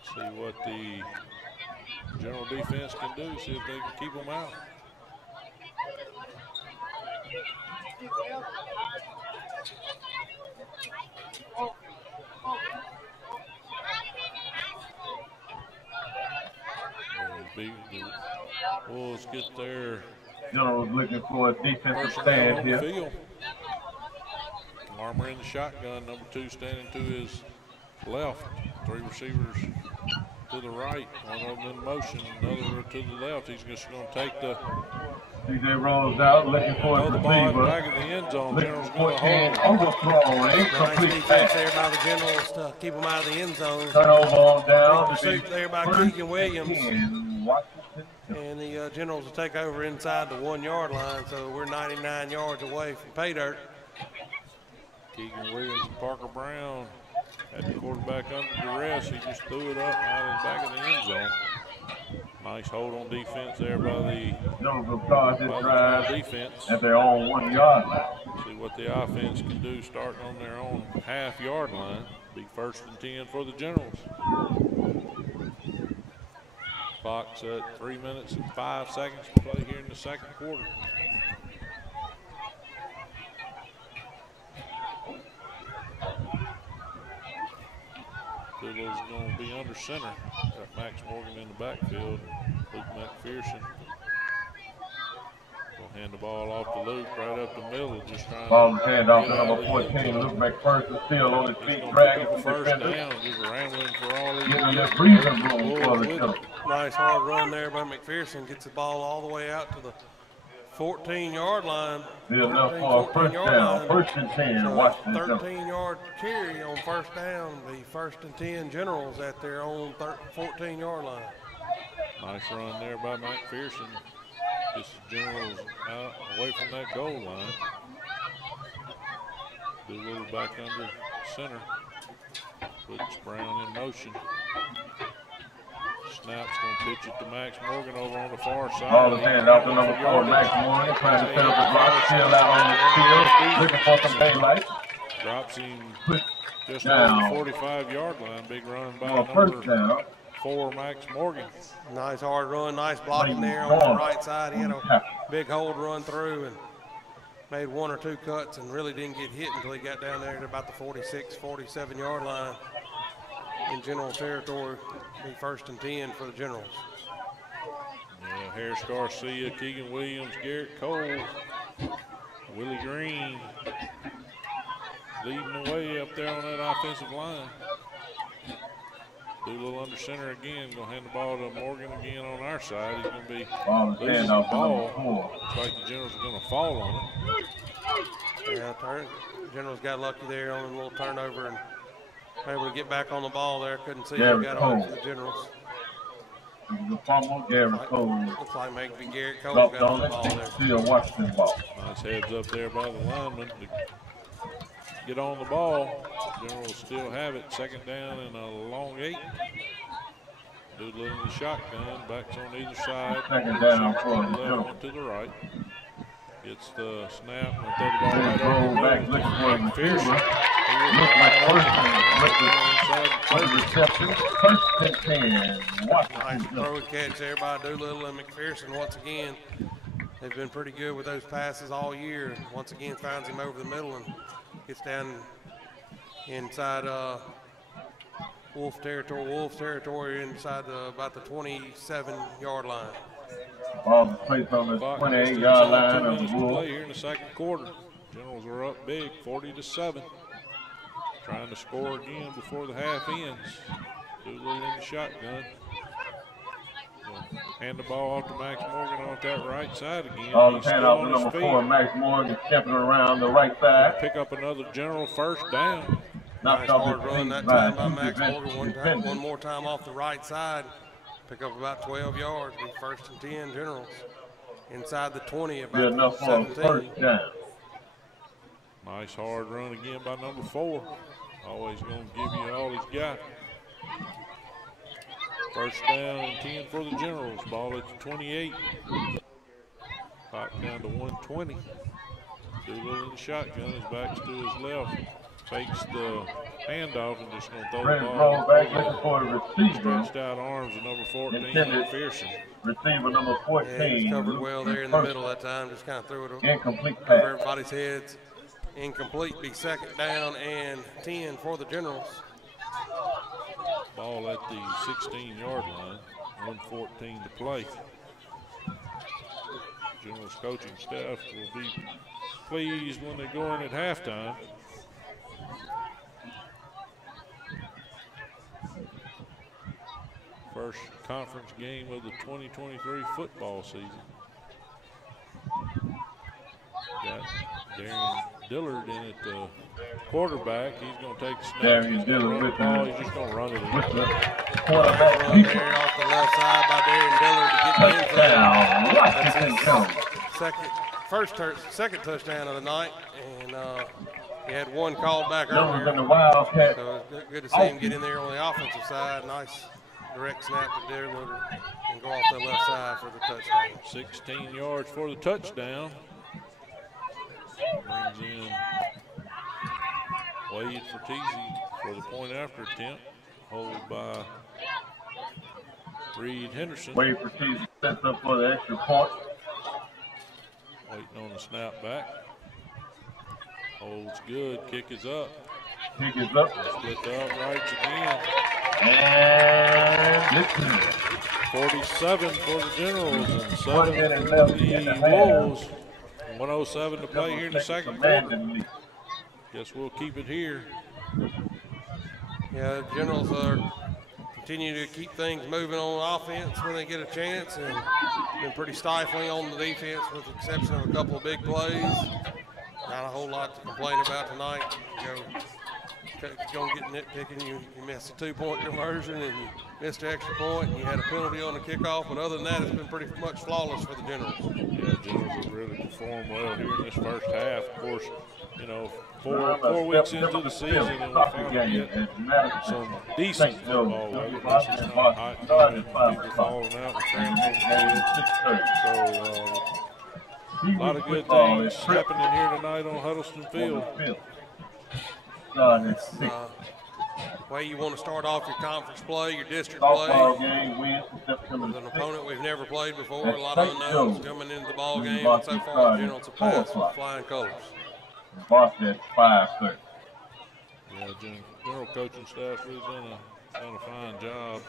See what the General defense can do. See if they can keep them out. The Wolves get their Generals looking for a defensive stand here. Field. Armour in the shotgun. Number 2 standing to his left. 3 receivers to the right. One of them in motion. Another to the left. He's just going to take the. DJ rolls out looking for his the ball receiver. Back in the end zone. Generals going to hold. Overthrow. Nice Incomplete defense pass. there by the Generals to keep them out of the end zone. Turnover on down. Pursuit there by Keegan Williams. Washington. And the Generals will take over inside the 1-yard line, so we're 99 yards away from pay dirt. Keegan Williams and Parker Brown had the quarterback under duress. He just threw it up out of the back of the end zone. Nice hold on defense there by the defense. At their own 1-yard line. See what the offense can do starting on their own half-yard line. Be 1st and 10 for the Generals. Clock's at 3 minutes and 5 seconds to play here in the second quarter. Doolittle's going to be under center. Got Max Morgan in the backfield. Luke McPherson. Going to hand the ball off to Luke right up the middle. Just trying Ball to hand off to number 14, Luke McPherson, still on his feet, dragging the first defender. down, just rambling for all he Getting can that get. breathing room for the Generals. Nice hard run there by McPherson. Gets the ball all the way out to the 14-yard line. Be enough for a first down. First and 10, so Washington. 13-yard carry on first down. The first and 10 Generals at their own 14-yard line. Nice run there by McPherson. This is Generals out away from that goal line. Doolittle back under center. Puts Brown in motion. Snap's going to pitch it to Max Morgan over on the far side. Ball is handed off to number 4, Max Morgan, trying to set up the block, still out on the field, looking for some daylight. Drops him just on the 45-yard line. Big run by number 4, Max Morgan. Nice hard run, nice blocking there on the right side. He had a big hole to run through and made 1 or 2 cuts and really didn't get hit until he got down there to about the 46, 47-yard line. In General territory, be first and 10 for the Generals. Yeah, Harris Garcia, Keegan Williams, Garrett Cole, Willie Green leading the way up there on that offensive line. Doolittle under center again, gonna hand the ball to Morgan again on our side. He's gonna be losing the ball. Looks like the Generals are gonna fall on it. Yeah, Generals got lucky there on a little turnover and able to get back on the ball there. Couldn't see who got on the Generals. The fumble, Garrett Cole. Looks like maybe Garrett Cole got on the ball there. Still Washington ball. Nice heads up there by the lineman to get on the ball. Generals still have it. Second down and a long 8. Doolittle in the shotgun. Backs on either side. Second down for the left, one to the right. Gets the snap and throw the ball right over back looking for the receiver. Looks like reception. First and 10. Nice throw and catch there by Doolittle and McPherson once again. They've been pretty good with those passes all year. Once again finds him over the middle and gets down inside Wolf territory inside about the 27-yard line. Ball is placed on the 28-yard line of the Wolves. Play here in the second quarter. Generals are up big, 40-7. Trying to score again before the half ends. Doolittle in the shotgun. Hand the ball off to Max Morgan on that right side again. Ball is handed off to number 4, Max Morgan, stepping around the right side. Pick up another General first down. Nice hard run that time by Max Morgan. One more time off the right side. Pick up about 12 yards. Be first and 10 Generals. Inside the 20, about 17. Nice hard run again by number 4. Always going to give you all he's got. First down and 10 for the Generals. Ball at the 28. Clock down to 120. Doolittle in the shotgun. His back's to his left. Fakes the handoff and just going to throw the ball. Back looking for a receiver. Stretched out arms of number 14, McPherson. Receiver number 14. Yeah, he was covered well there in the middle that time. Just kind of threw it incomplete over everybody's heads. Incomplete. Be second down and 10 for the Generals. Ball at the 16-yard line. 1:14 to play. Generals coaching staff will be pleased when they go in at halftime. First conference game of the 2023 football season. Got Darian Dillard in at the quarterback. He's going to take the snap. Darian Dillard with the ball. He's just going to run it in. With the quarterback there off the left side by Darian Dillard to get the end zone. Second touchdown of the night, and he had one called back earlier. So it's good to see him get in there on the offensive side. Nice direct snap to Dillard and go off the left side for the touchdown. 16 yards for the touchdown. Brings in Wade Fertizzi for the point after attempt. Hold by Reed Henderson. Wade Fertizzi sets up for the extra point. Waiting on the snap back. Holds good. Kick is up. Pick is up. Split the uprights again. And it's 47 for the Generals and 1 7 minute for left in the the half. Wolves. 1:07 to play here in the second quarter. Commanding lead. Guess we'll keep it here. Yeah, the Generals are continue to keep things moving on offense when they get a chance, and been pretty stifling on the defense with the exception of a couple of big plays. Not a whole lot to complain about tonight. Go get nitpicking. You missed a 2-point conversion and you missed an extra point and you had a penalty on the kickoff, but other than that, it's been pretty much flawless for the Generals. Yeah, Generals have really performed well here in this first half. Of course, you know, four weeks into the season and we finally get some decent football. This is not hot, people falling out and trampling. So a lot of good things happening here tonight on Huddleston Field. Way you want to start off your conference play, your district play. With an opponent we've never played before, a lot of unknowns coming into the ball game, and so far the Generals have passed with flying colors. Varsity at 5:30. Yeah, general coaching staff really done a fine job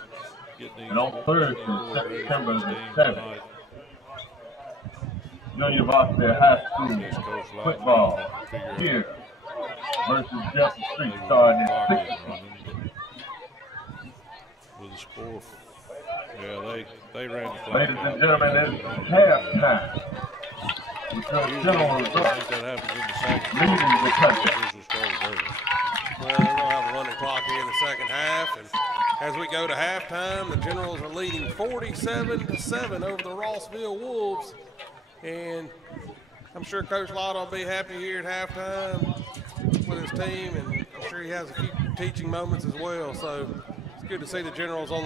getting these on Thursday, September the 7th, Junior Varsity High School football here versus Jefferson Street starting at 6. With the score, yeah, they ran the clock. Ladies and gentlemen, it's halftime. Because Generals leading the country. Well, they're going to have a running clock here in the second half, and as we go to halftime, the Generals are leading 47-7 over the Rossville Wolves, and I'm sure Coach Lott will be happy here at halftime with his team, and I'm sure he has a few teaching moments as well. So it's good to see the Generals on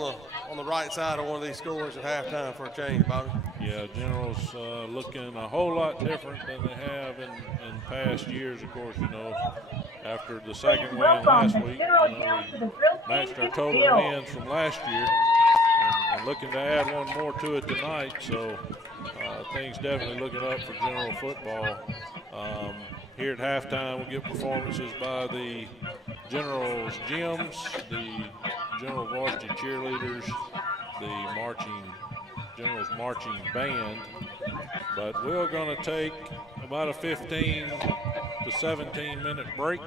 the right side of one of these scores at halftime for a change, Bobby. Yeah, Generals looking a whole lot different than they have in past years. Of course, you know, after the second win last week, we matched our total wins from last year, and looking to add one more to it tonight. So things definitely looking up for General football. Here at halftime, we'll get performances by the Generals gyms, the General varsity cheerleaders, the Generals marching band. But we're going to take about a 15 to 17 minute break,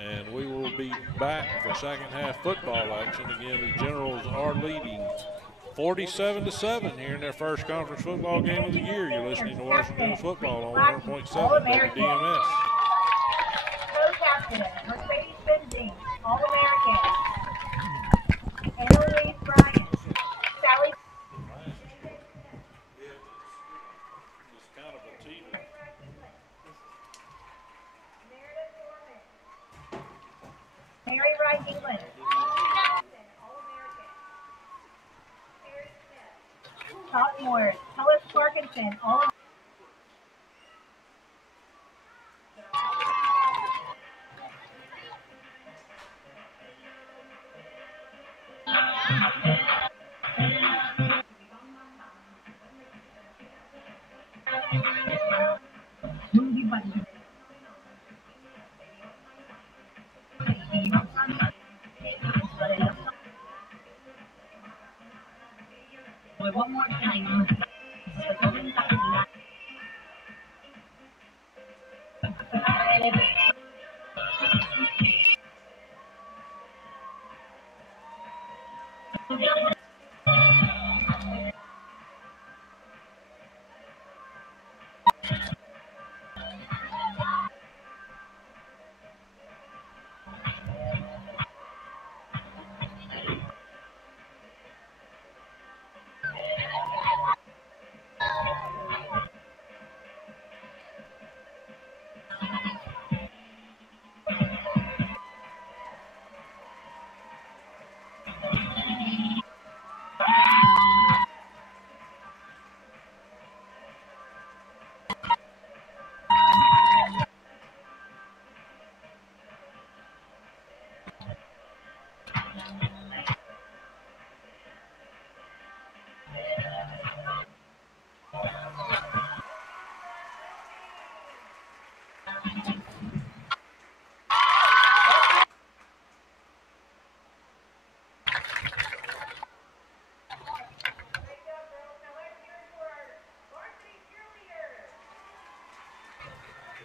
and we will be back for second half football action. Again, the Generals are leading 47-7 here in their first conference football game of the year. You're listening to Washington Football on 100.7 WDMS. Co-captain, Mercedes Benzine, All-American. Annalise Bryant, Sally. It's kind of a teeter. Mary Wright England. Sophomore, Hellis Parkinson, all one more time.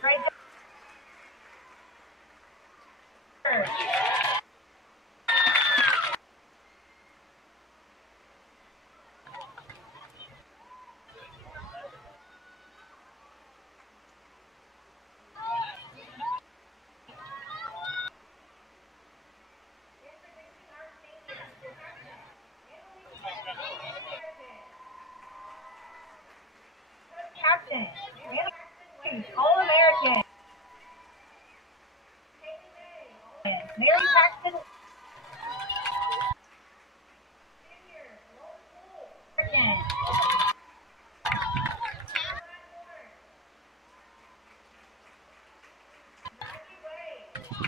Great job. Captain, All-American. Mary Paxton.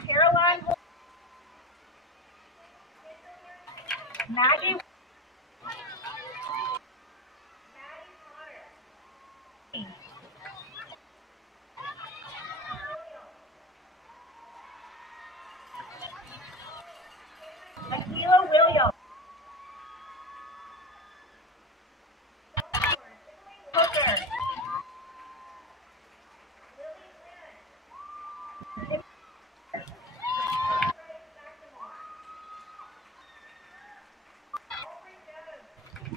Caroline. Maggie. Akila Williams. Hooker.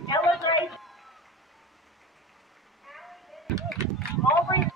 Ella Grace. Aubrey.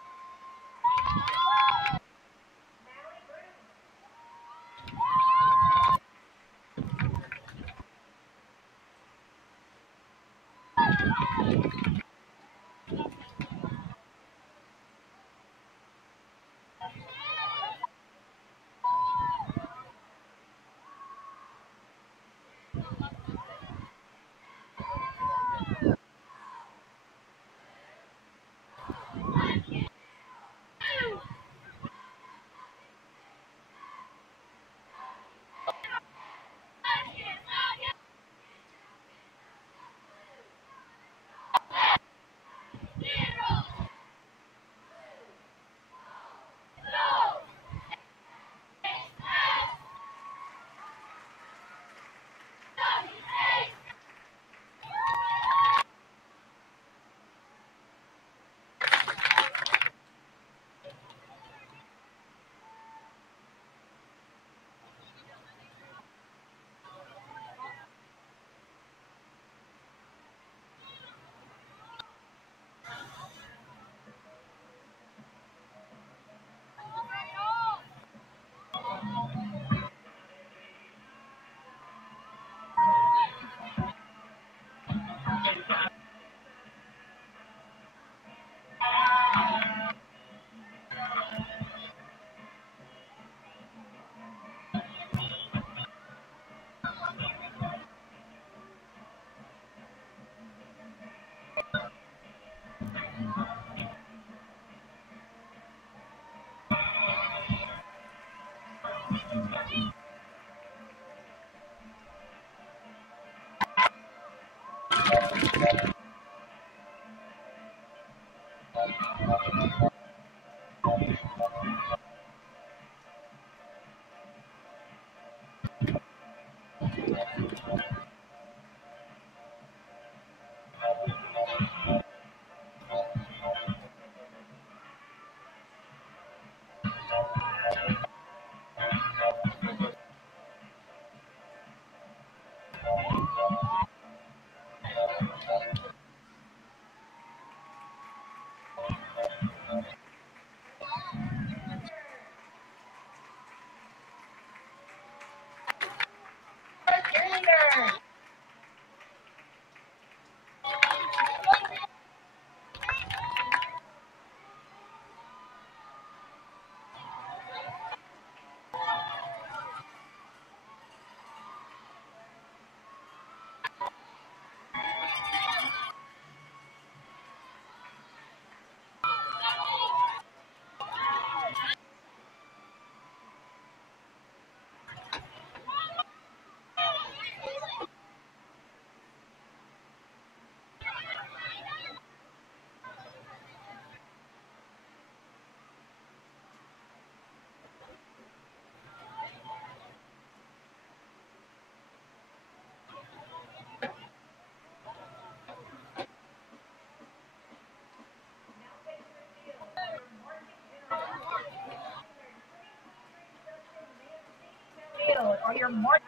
field are your marchers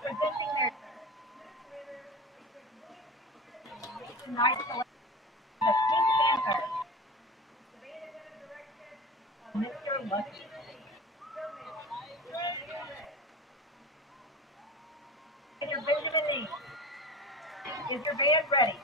presenting their tonight's selection, the Pink Panther, Mr. Lucky. Major Benjamin Neese. Is your band ready?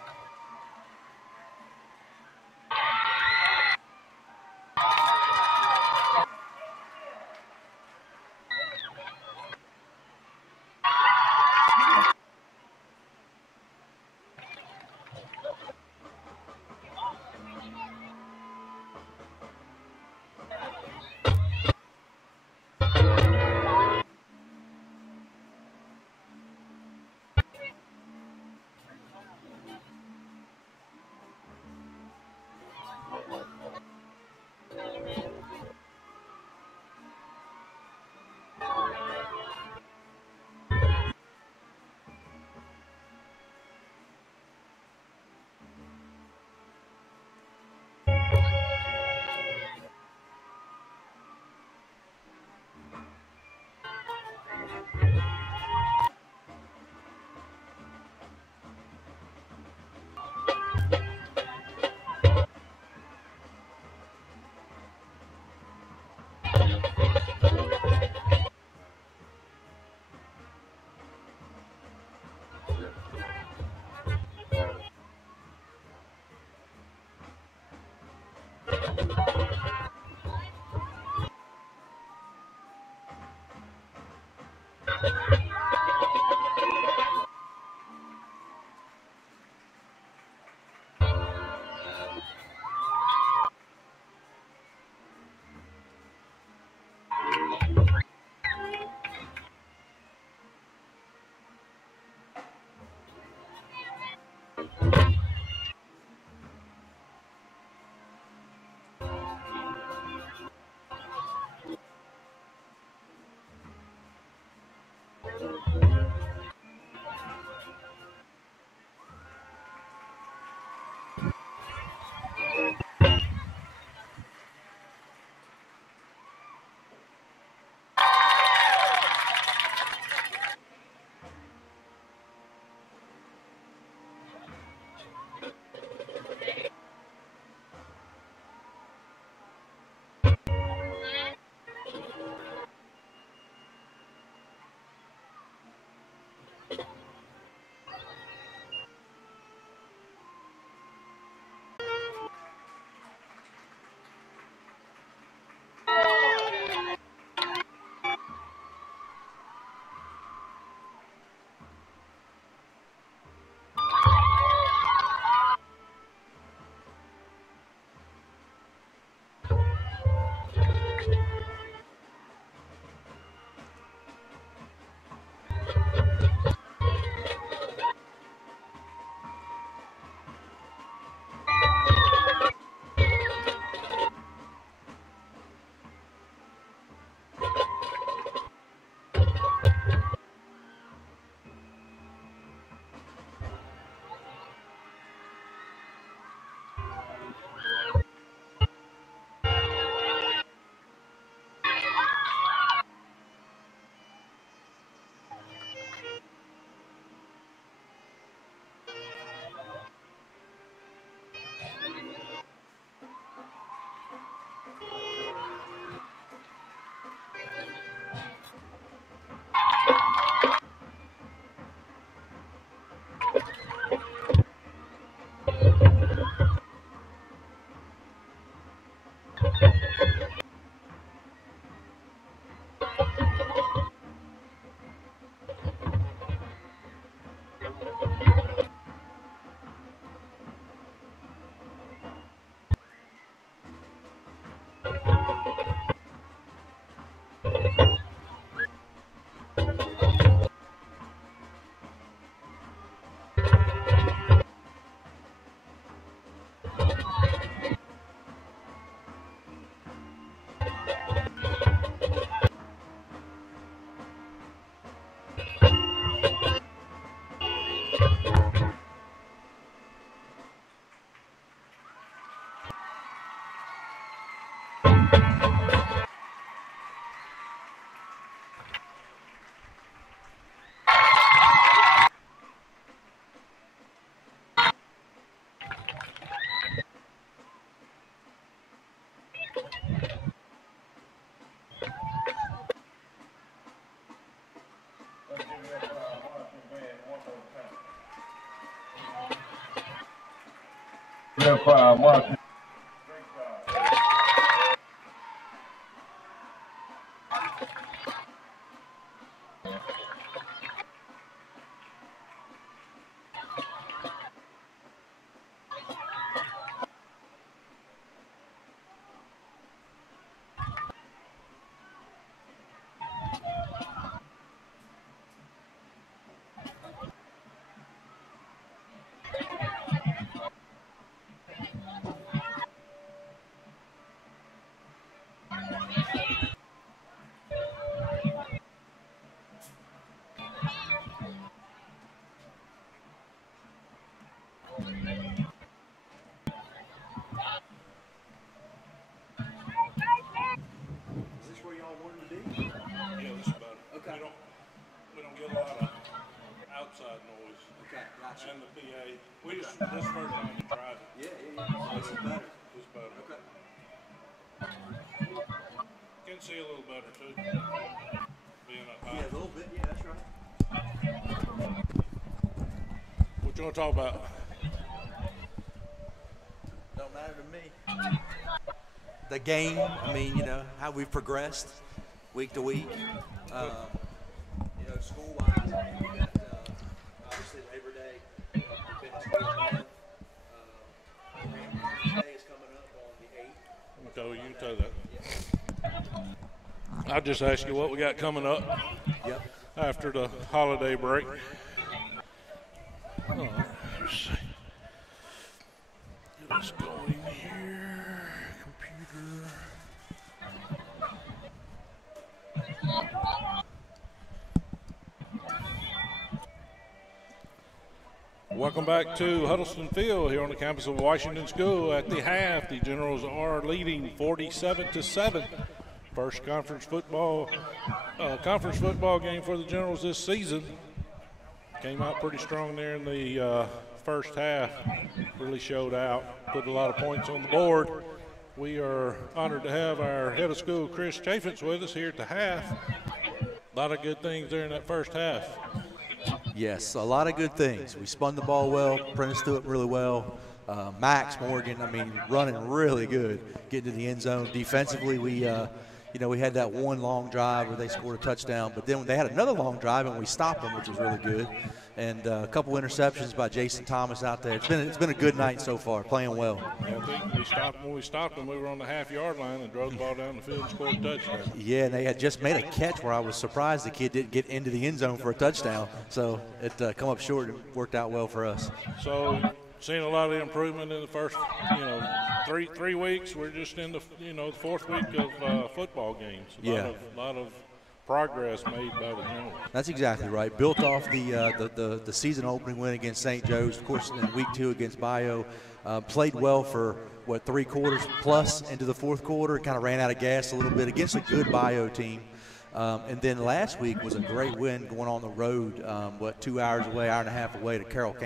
Real crowd marching. Yeah, this is better. Okay. We don't get a lot of outside noise. Okay, gotcha. And the PA. We just this first time we tried it. Yeah. This is better. It's better. Okay. Can see a little better too. Being up high. Yeah, a little bit. Yeah, that's right. What you want to talk about? Don't matter to me. The game, I mean, how we've progressed week to week. School-wise, we got, obviously Labor Day, we've been to school again. Day is coming up on the 8th. Okay, you can tell that. I'll just ask you what we got coming up after the holiday break. Let's see. Let's go in here. Computer. Welcome back to Huddleston Field here on the campus of Washington School. At the half, the Generals are leading 47-7. First conference football game for the Generals this season. Came out pretty strong there in the first half. Really showed out, put a lot of points on the board. We are honored to have our head of school, Chris Chaffetz, with us here at the half. A lot of good things there in that first half. Yes, a lot of good things. We spun the ball well, Prentice threw it really well. Max Morgan, I mean, running really good, getting to the end zone. Defensively, we had that one long drive where they scored a touchdown, but then they had another long drive and we stopped them, which was really good. And a couple interceptions by Jason Thomas out there. It's been a good night so far, playing well. Yeah, I think when we stopped them, we were on the half-yard line and drove the ball down the field and scored a touchdown. Yeah, and they had just made a catch where I was surprised the kid didn't get into the end zone for a touchdown. So it come up short and worked out well for us. So seeing a lot of improvement in the first, three weeks. We're just in the, the fourth week of football games. A lot of progress made by the Generals. That's exactly right. Built off the season opening win against St. Joe's, of course, in week 2 against Bio. Played well for, 3 quarters plus into the fourth quarter. Kind of ran out of gas a little bit against a good Bio team. And then last week was a great win going on the road, 2 hours away, hour and a half away to Carroll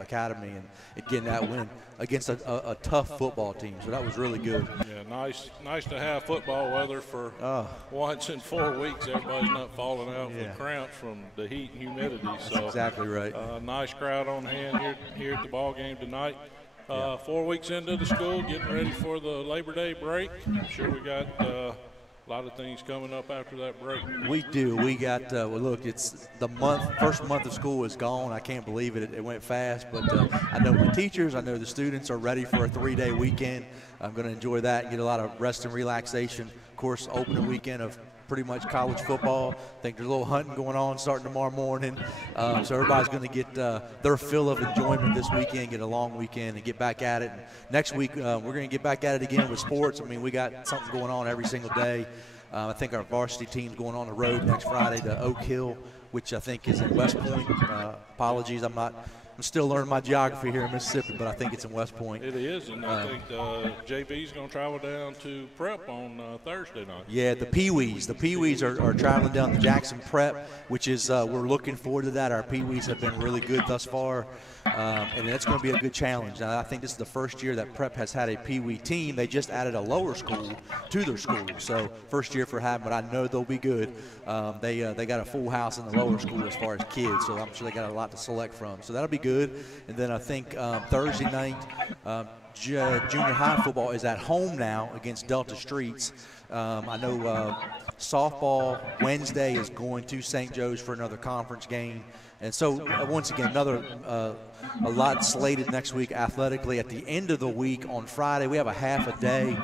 Academy and getting that win against a tough football team. So that was really good. Yeah, nice to have football weather for once in 4 weeks. Everybody's not falling out with cramps from the heat and humidity. So that's exactly right. Nice crowd on hand here at the ball game tonight. 4 weeks into the school, getting ready for the Labor Day break. I'm sure we got a lot of things coming up after that break. We do. We got, look, it's the first month of school is gone. I can't believe it. It went fast, but I know the teachers, I know the students are ready for a 3-day weekend. I'm going to enjoy that and get a lot of rest and relaxation. Of course, opening weekend of pretty much college football. I think there's a little hunting going on starting tomorrow morning. So everybody's going to get their fill of enjoyment this weekend, get a long weekend, and get back at it. And next week, we're going to get back at it again with sports. I mean, we got something going on every single day. I think our varsity team's going on the road next Friday to Oak Hill, which I think is in West Point. Apologies, I'm still learning my geography here in Mississippi, but I think it's in West Point. It is, and I think JV's going to travel down to Prep on Thursday night. Yeah, the Pee-wees. The Pee-wees are traveling down to Jackson Prep, which is we're looking forward to that. Our Pee-wees have been really good thus far, and that's going to be a good challenge. Now, I think this is the first year that Prep has had a Pee-wee team. They just added a lower school to their school, so first year for having, but I know they'll be good. They got a full house in the lower school as far as kids, so I'm sure they got a lot to select from. So that'll be good. And then I think Thursday night, junior high football is at home now against Delta Streets. I know softball Wednesday is going to St. Joe's for another conference game. And so, once again, a lot slated next week athletically. At the end of the week on Friday, we have a half a day.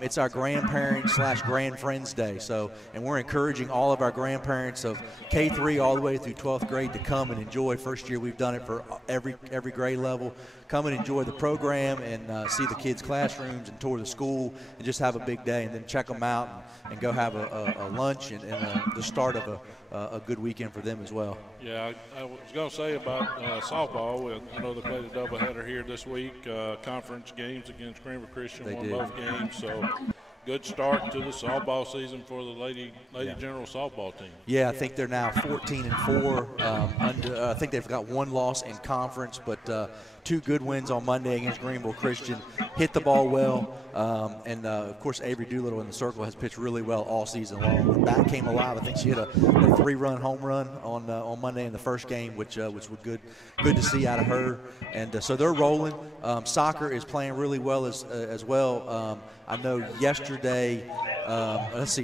It's our grandparent/grand friends day. So, and we're encouraging all of our grandparents of K3 all the way through 12th grade to come and enjoy. First year we've done it for every grade level. Come and enjoy the program and see the kids' classrooms and tour the school and just have a big day, and then check them out and go have a lunch and the start of a good weekend for them as well. Yeah, I was going to say about softball. I know they played a doubleheader here this week, conference games against Greenville Christian, won both games. So good start to the softball season for the Lady General softball team. Yeah, I think they're now 14-4. I think they've got one loss in conference, but 2 good wins on Monday against Greenville Christian. Hit the ball well, and of course Avery Doolittle in the circle has pitched really well all season long. The bat came alive. I think she hit a 3-run home run on Monday in the first game, which was good to see out of her. And so they're rolling. Soccer is playing really well as well. I know yesterday,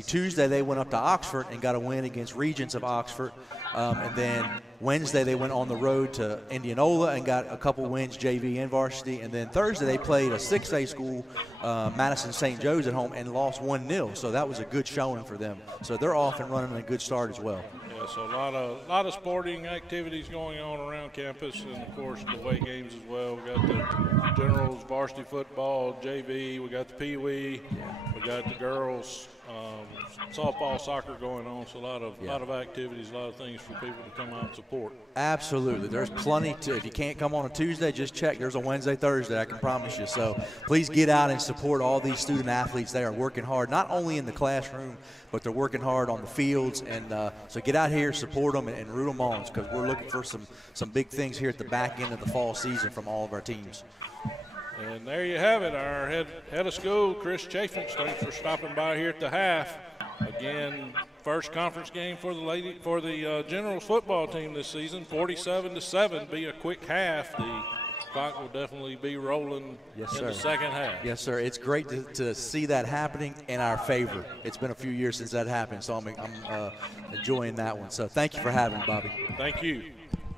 Tuesday they went up to Oxford and got a win against Regents of Oxford. And then Wednesday they went on the road to Indianola and got a couple wins, JV and varsity. And then Thursday they played a 6A school, Madison St. Joe's at home, and lost 1-0. So that was a good showing for them. So they're off and running a good start as well. Yeah, so a lot of sporting activities going on around campus, and of course the away games as well. We got the Generals varsity football, JV. We got the Pee Wee. We got the girls. Softball, soccer going on, so a lot of activities, a lot of things for people to come out and support. Absolutely. There's plenty if you can't come on a Tuesday, just check. There's a Wednesday, Thursday, I can promise you. So please get out and support all these student athletes. They are working hard, not only in the classroom, but they're working hard on the fields. And so get out here, support them, and root them on, because we're looking for some big things here at the back end of the fall season from all of our teams. And there you have it, our head of school, Chris Chaffin. Thanks for stopping by here at the half. Again, first conference game for the Generals football team this season, 47-7. Be a quick half. The clock will definitely be rolling in the second half. Yes, sir. It's great to see that happening in our favor. It's been a few years since that happened, so I'm enjoying that one. So thank you for having me, Bobby. Thank you.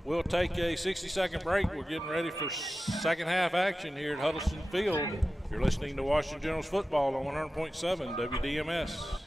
We'll take a 60-second break. We're getting ready for second half action here at Huddleston Field. You're listening to Washington Generals football on 100.7 WDMS.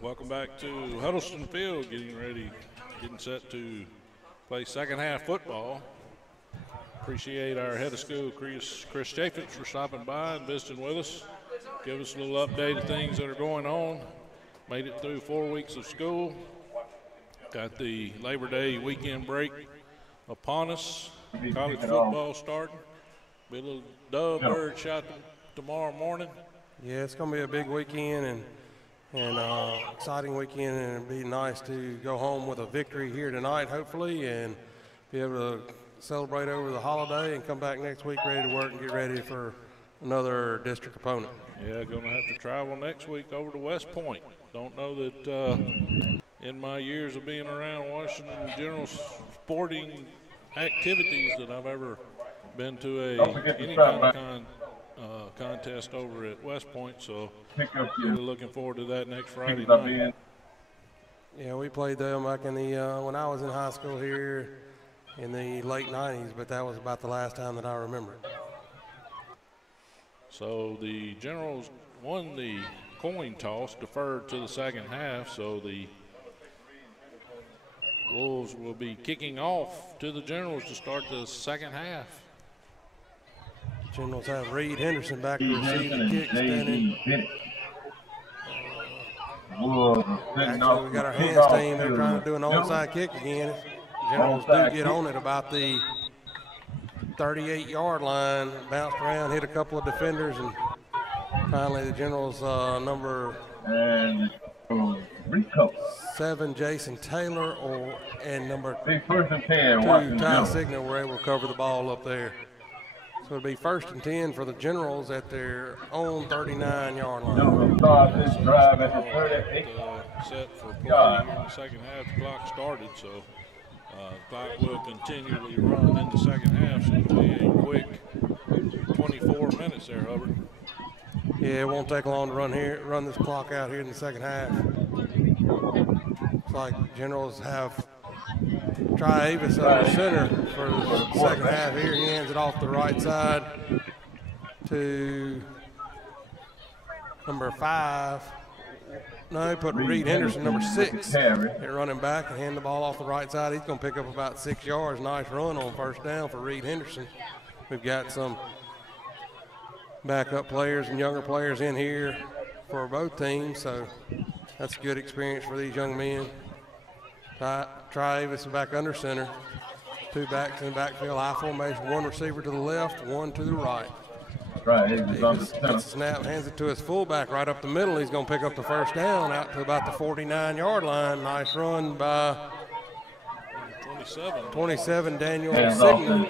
Welcome back to Huddleston Field, getting set to play second half football. Appreciate our head of school, Chris Chaffetz, for stopping by and visiting with us. Give us a little update of things that are going on. Made it through 4 weeks of school. Got the Labor Day weekend break upon us. College football starting. Be a little dove bird shot tomorrow morning. Yeah, it's going to be a big weekend and exciting weekend, and it'd be nice to go home with a victory here tonight, hopefully, and be able to celebrate over the holiday and come back next week ready to work and get ready for another district opponent. Yeah, going to have to travel next week over to West Point. Don't know that in my years of being around Washington General sporting activities that I've ever been to any kind of contest over at West Point, so really looking forward to that next Friday night. Yeah, we played them back in the when I was in high school here. in the late 90s, but that was about the last time that I remember it. So the Generals won the coin toss, deferred to the second half, so the Wolves will be kicking off to the Generals to start the second half. Generals have Reed Henderson back to receive the kick, spinning. Actually, we got our hands team. They're trying to do an onside kick again. Generals do get on it about the 38-yard line, bounced around, hit a couple of defenders, and finally the Generals number 7, Jason Taylor, and number 2, Ty Signa, were able to cover the ball up there. So it'll be 1st and 10 for the Generals at their own 39-yard line. Set for play here in the second half. The clock started, so the clock will continually run in the second half. So it'll be a quick 24 minutes there, Hubbard. Yeah, it won't take long to run this clock out here in the second half. Looks like Generals have Try Avis under center for the second half here. He hands it off the right side to number 5. No, he put Reed Henderson, number 6, at running back, and hand the ball off the right side. He's going to pick up about 6 yards. Nice run on 1st down for Reed Henderson. We've got some backup players and younger players in here for both teams, so that's a good experience for these young men. Try Avis back under center. 2 backs in the backfield, I formation, 1 receiver to the left, 1 to the right. Davis gets the snap, hands it to his fullback right up the middle. He's going to pick up the 1st down out to about the 49-yard line. Nice run by 27, Daniel Signa.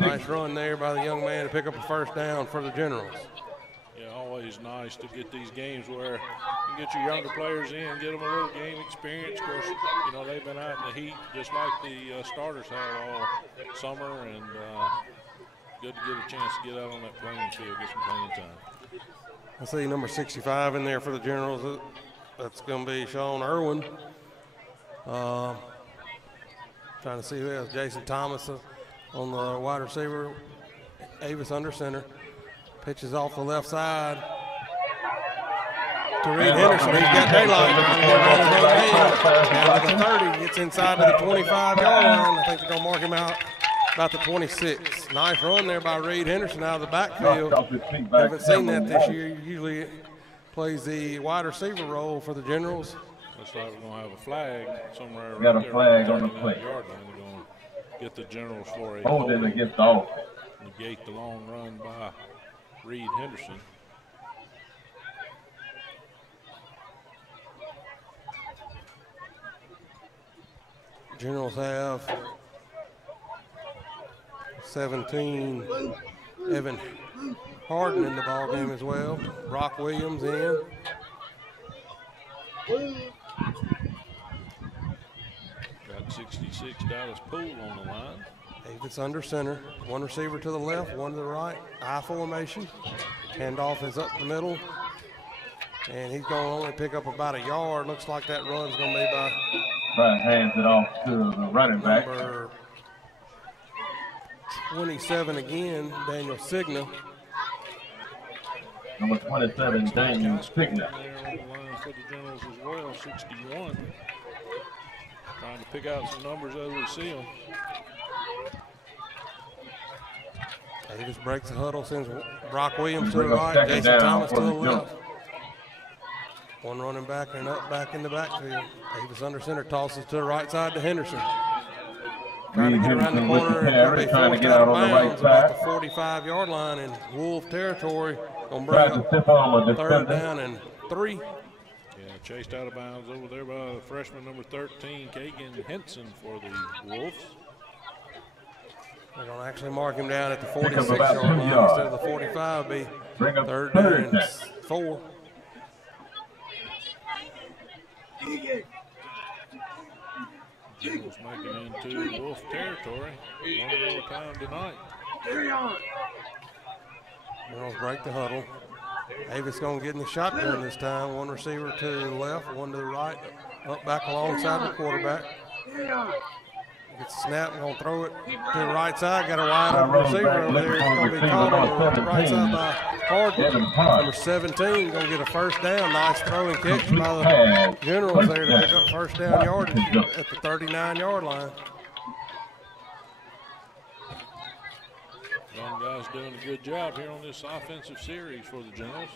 Nice run there by the young man to pick up a 1st down for the Generals. Yeah, always nice to get these games where you get your younger players in, get them a little game experience. Of course, you know, they've been out in the heat just like the starters have all summer, and good to get a chance to get out on that playing field, get some playing time. I see number 65 in there for the Generals. That's going to be Sean Irwin. Trying to see who else. Jason Thomas on the wide receiver. Avis under center. Pitches off the left side to Reed Henderson. He's got daylight. Down to the 30. Gets inside to the 25-yard line. I think they're going to mark him out about the 26. Nice run there by Reed Henderson out of the backfield. Haven't seen that this year. He usually plays the wide receiver role for the Generals. Looks like we're going to have a flag somewhere right there. Got a flag on the play. They're going to get the Generals for a holding against the off. Negate the long run by Reed Henderson. Generals have 17, Evan Harden in the ball game as well. Brock Williams in. Got 66 Dallas Poole on the line. Davis under center. 1 receiver to the left, 1 to the right. I formation. Handoff is up the middle. And he's going to only pick up about a yard. Looks like that run's going to be by. Right, hands it off to the running back. Number 27 again, Daniel Signa. Number 27, Daniel Signa. On the line for the Generals as well, 61. Trying to pick out some numbers as we see them. Davis breaks the huddle, sends Brock Williams to the right, Jason Thomas to the left. 1 running back and up back in the backfield. Davis under center, tosses to the right side to Henderson. Trying to get around the corner and be forced out of bounds about the 45-yard line in Wolf territory. Going to bring up 3rd down and 3. Yeah, chased out of bounds over there by the freshman number 13, Kagan Henson for the Wolves. They're going to actually mark him down at the 46-yard line instead of the 45. Be 3rd down and 4. Generals making into Wolf territory. 1 more time tonight. Generals break the huddle. Davis going to get in the shotgun this time. 1 receiver to the left, 1 to the right. Up back alongside the quarterback. Gets a snap, going to throw it to the right side. Got a wide open receiver over there. It's going to be caught on the right side by Hardman. Number 17 going to get a first down. Nice throw and catch by the Generals there to pick up first down yardage at the 39-yard line. Young guys doing a good job here on this offensive series for the Generals.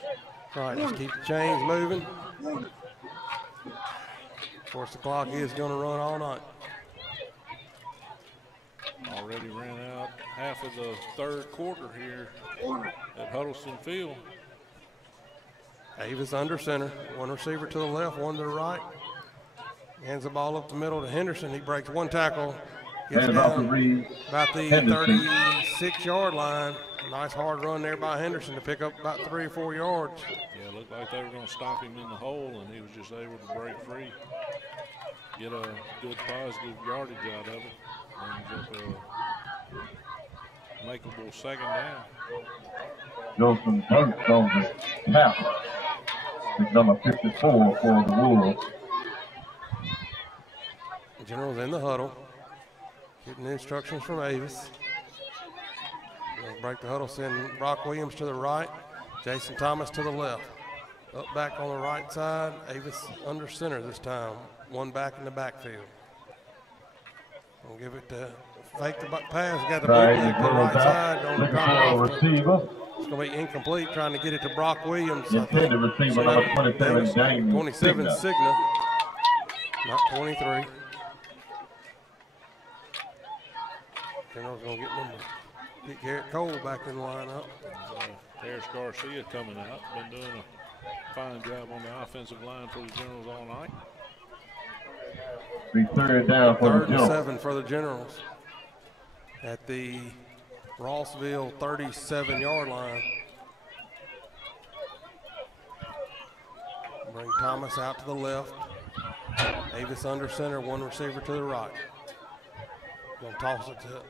Right, just keep the chains moving. Of course, the clock is going to run all night. Already ran out half of the third quarter here at Huddleston Field. Davis under center. One receiver to the left, one to the right. Hands the ball up the middle to Henderson. He breaks one tackle. Gets down about the 36-yard line. Nice hard run there by Henderson to pick up about 3 or 4 yards. Yeah, it looked like they were going to stop him in the hole, and he was just able to break free. Get a good positive yardage out of it. Brings up a makeable second down. Joseph Burks on the tackle. It's number 54 for the Wolves. Generals in the huddle. Getting the instructions from Avis. Gonna break the huddle, send Brock Williams to the right, Jason Thomas to the left. Up back on the right side, Avis under center this time. One back in the backfield. We'll give it to fake the pass. Got the bootleg to the right side. Don't drop off. Receiver. It's going to be incomplete. Trying to get it to Brock Williams. Intended receiver number 27, James 27 Signa. Not 23. General's going to get Garrett Cole back in the lineup. Harris Garcia coming out. Been doing a fine job on the offensive line for the Generals all night. Be third down for the Generals. 7 for the Generals at the Rossville 37-yard line. Bring Thomas out to the left. Davis under center, one receiver to the right. Gonna toss it to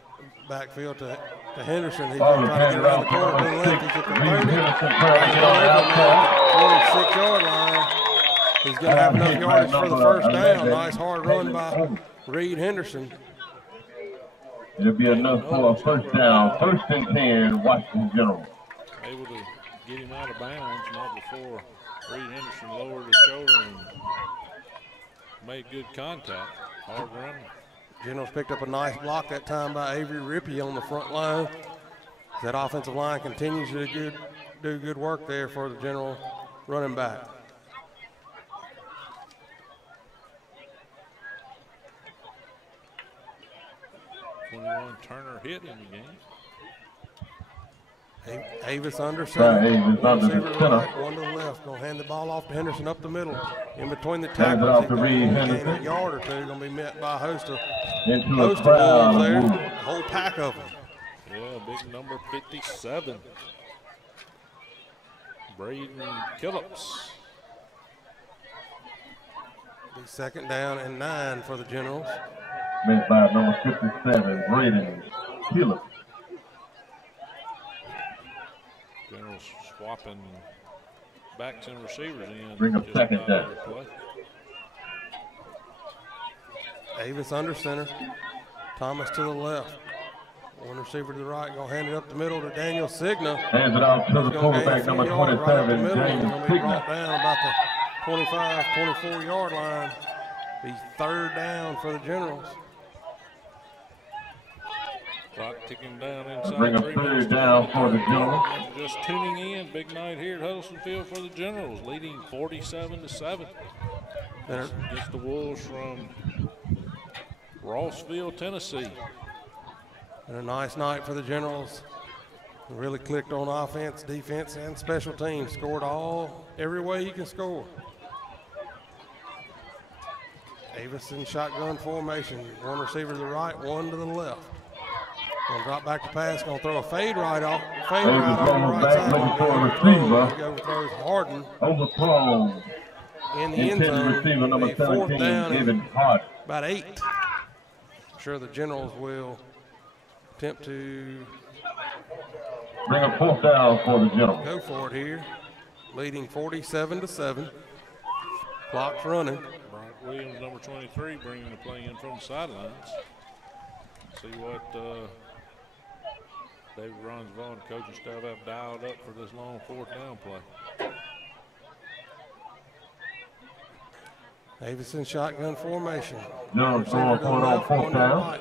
backfield to Henderson. He's going to try to get around the corner to the left. He's at the 26-yard line. He's going to have enough yardage for the first down. Nice hard run by Reed Henderson. It'll be enough for a first down. 1st and 10, Washington General. Able to get him out of bounds, not before Reed Henderson lowered his shoulder and made good contact. Hard run. Generals picked up a nice block that time by Avery Rippey on the front line. That offensive line continues to do good work there for the General running back. Turner hit in the game. Avis under center. Avis under the center. One to the left. Gonna hand the ball off to Henderson up the middle. In between the tackles. He's gain a yard or two. Gonna be met by a host of Wolves there. A whole pack of them. Yeah, big number 57. Braden Killips. Be 2nd down and 9 for the Generals. Made by number 57, Braden Killips. Generals swapping backs and receivers in. Bring up 2nd down. Davis under center. Thomas to the left. One receiver to the right. Gonna hand it up the middle to Daniel Signa. Hands it off to the quarterback, number 27, James Signa. Down about the 25, 24-yard line. Be 3rd down for the Generals. Clock ticking down inside. Bring a 3rd down for the Generals. Just tuning in, big night here at Huddleston Field for the Generals, leading 47-7 against the Wolves from Rossville, Tennessee. And a nice night for the Generals. Really clicked on offense, defense, and special teams. Scored every way you can score. Davis in shotgun formation. One receiver to the right, one to the left. Gonna drop back to pass. Gonna throw a fade right off. Fade right off the right side. Looking for a receiver. Overthrows Harden. Overthrown. In the end zone. Receiver number 17, David Harden. About 8. I'm sure the Generals will attempt to bring a 4th down for the Generals. Go for it here. Leading 47-7. Clock's running. Williams, number 23, bringing the play in from the sidelines. see what David Ronsville and coaching staff have dialed up for this long 4th down play. Davidson shotgun formation. Jones going for it on 4th down.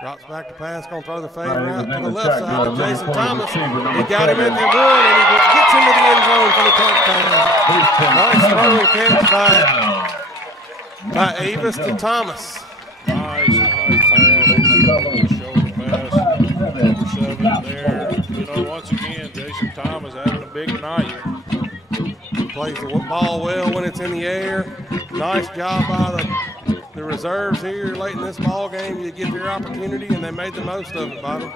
Drops back to pass, going to throw the fade out to the left side to Jason Thomas. He got him at the 1, and he gets into the end zone for the touchdown. Nice throw and catch by Avis to Thomas. Nice pass. Shoulder pass. Number 7 there. You know, once again, Jason Thomas having a big night. Plays the ball well when it's in the air. Nice job by the reserves here late in this ball game. You get your opportunity, and they made the most of it, Bobby.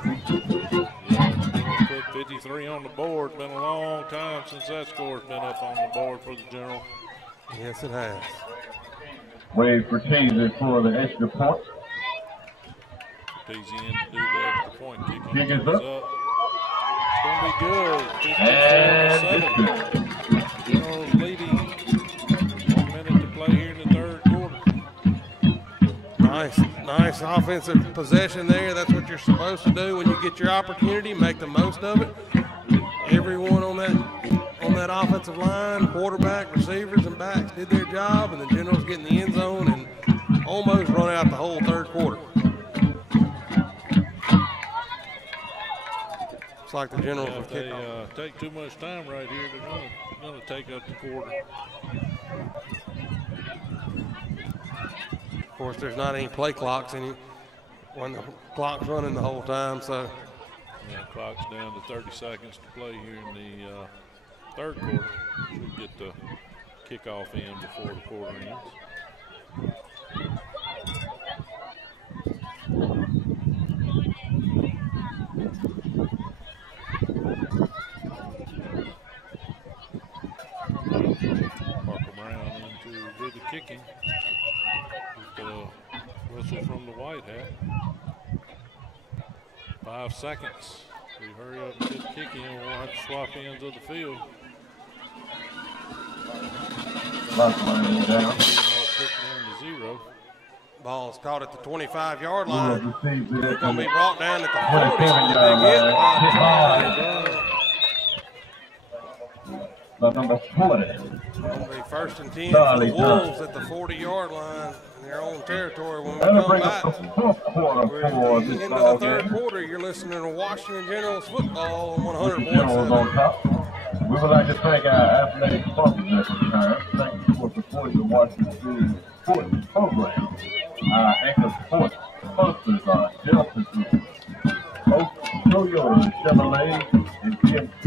Yeah, put 53 on the board. Been a long time since that score's been up on the board for the General. Yes, it has. Wade for Teaser for the extra point. Teaser in to do the extra point. Kick is up. It's going to be good. 54-7. General's leading. 1 minute to play here in the 3rd quarter. Nice offensive possession there. That's what you're supposed to do when you get your opportunity. Make the most of it. Everyone on that offensive line, quarterback, receivers, and backs did their job, and the Generals get in the end zone and almost run out the whole 3rd quarter. Looks like the Generals will kick off. If they take too much time right here, they're going to take up the quarter. Of course, there's not any play clocks when the clock's running the whole time, so. Yeah, clock's down to 30 seconds to play here in the 3rd quarter. We'll get the kickoff in before the quarter ends. Parker Brown in to do the kicking. With the whistle from the white hat. 5 seconds. We hurry up and get the kick in. We'll have to swap ends of the field. Down. 0. Ball's caught at the 25-yard line. It's It's going to be brought down at the 40. Big hit. Number 40. It's going to be 1st and 10 for the Wolves at the 40-yard line in their own territory. When we come back, we're at the end of the 3rd quarter. You're listening to Washington Generals football on 100.7. We would like to thank our athletic sponsors at this time. Thank you for supporting the Washington Sports program. Our anchor sports sponsors are Delta Group, Toyota, Chevrolet, and GMC,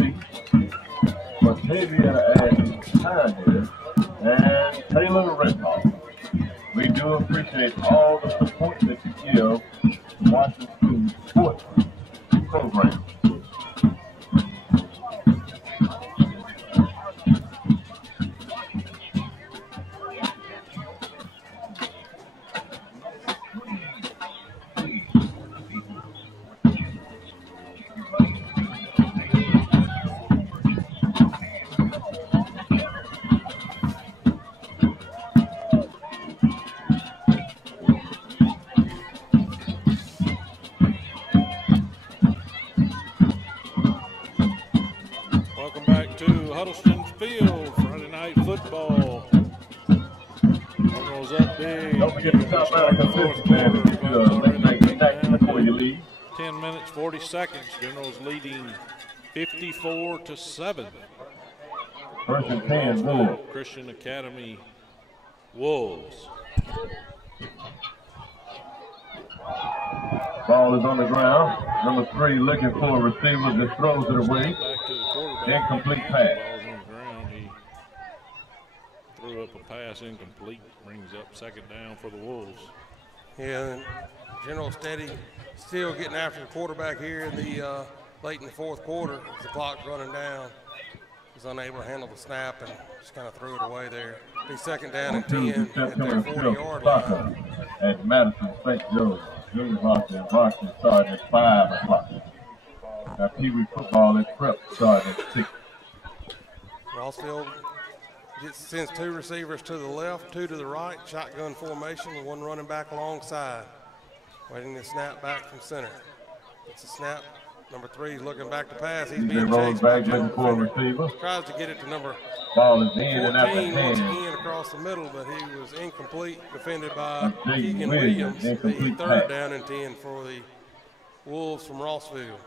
Batavia and Pioneer, and Taylor Rental. We do appreciate all the support that you give the Washington Sports program. Seconds. Generals leading 54-7. 1st and 10, Wolves. Christian Academy Wolves. Ball is on the ground. Number 3 looking for a receiver that throws it away. Back to the quarterback. Incomplete pass. Ball's on the ground. He threw up a pass incomplete. Brings up 2nd down for the Wolves. Yeah, General Steady still getting after the quarterback here in the late in the 4th quarter. As the clock's running down, he's unable to handle the snap and just kind of threw it away there. Be 2nd down and 10 at their 40-yard line. At Madison St. Joseph, junior varsity and varsity starting at 5 o'clock. Now Pee Wee football and prep starting at 6. Rossville sends 2 receivers to the left, 2 to the right, shotgun formation, 1 running back alongside. Waiting to snap back from center. It's a snap. Number 3 is looking back to pass. He's being rolls chased by back looking for a receiver. Tries to get it to number Ball is in 14 and out the once hand. again across the middle, but he was incomplete, defended by Jaden Keegan Williams, Williams. The incomplete third pass. down and 10 for the Wolves from Rossville.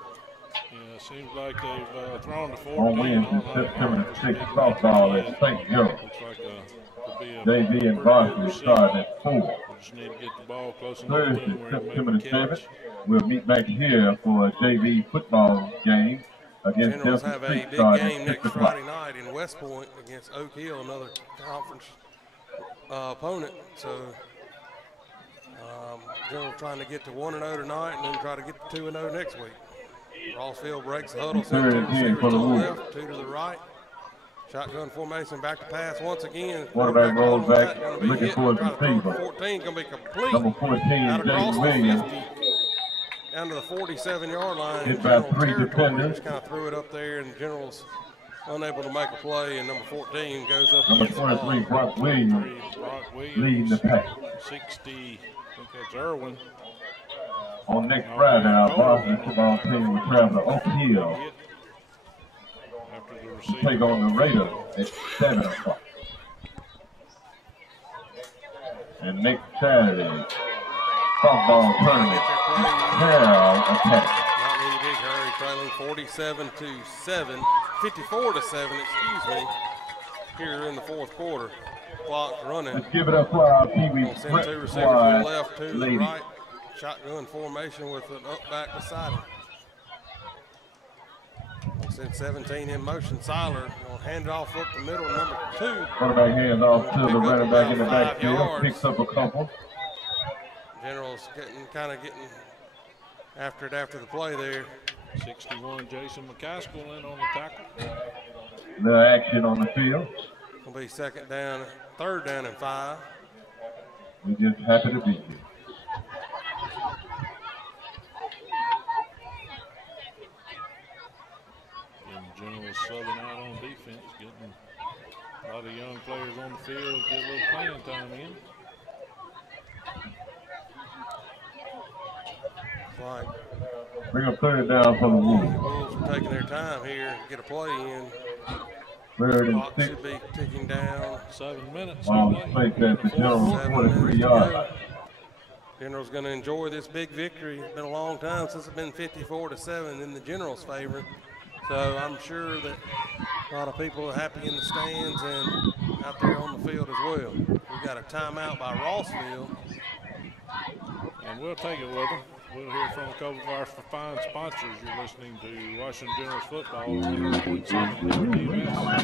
Yeah, it seems like they've thrown to 14. On Wednesday, September the 6th, softball at St. Joe. Looks like could be a JV and Varsity start at 4. We just need to get the ball close enough to Thursday, him where he September can the make 7th, a catch. we'll meet back here for a JV football game against Generals Delta have a Street big starting game at next 6 o'clock. Friday night in West Point against Oak Hill, another conference opponent. So General trying to get to 1-0 tonight and then try to get to 2-0 next week. Rossville breaks the huddle, sends 2 receivers to the left, 2 to the right. Shotgun formation, back to pass once again. Quarterback rolls back, looking hit, for his try to throw receiver. to 14, going to be complete. Number 14, Out across Jaden the Williams. 50, down to the 47-yard line. Hit in by General 3 territory. defenders. Just kind of threw it up there, and General's unable to make a play, and number 14 goes up Number against the ball. 23, Brock Williams, Brock Williams, leading the pack. 60, I think that's Irwin. On next Friday, our Varsity football team will travel to Oak Hill, After the receiver. take on the Raiders at 7 o'clock. And next Saturday, softball tournament, Carroll attack. Not in any big hurry, trailing 54 to 7, excuse me, here in the fourth quarter. Clock running. Let's give it up for our Pee Wee Send 2 prep receivers to the squad left, 2 to the ladies. right. Shotgun formation with an up back beside him. Send 17 in motion. Seiler will hand it off up the middle, number 2. Quarterback hands off to the Pick up running back in the about 5 backfield, yards. picks up a couple. General's getting after it after the play there. 61, Jason McCaskill in on the tackle. The action on the field. Will be third down and 5. We're just happy to be here. And General subbing out on defense, getting a lot of young players on the field, get a little playing time in. Like Bring a third down for the Wolves. Wolves are taking their time here to get a play in. Third and Clock 6. should be ticking down. 7 minutes. Ball to is play. placed at the General 7 43 minutes to yard go. line. General's going to enjoy this big victory. It's been a long time since it's been 54 to 7 in the General's favor. So I'm sure that a lot of people are happy in the stands and out there on the field as well. We got a timeout by Rossville. And we'll take it with them. We'll hear from a couple of our fine sponsors. You're listening to Washington Generals Football. 100.7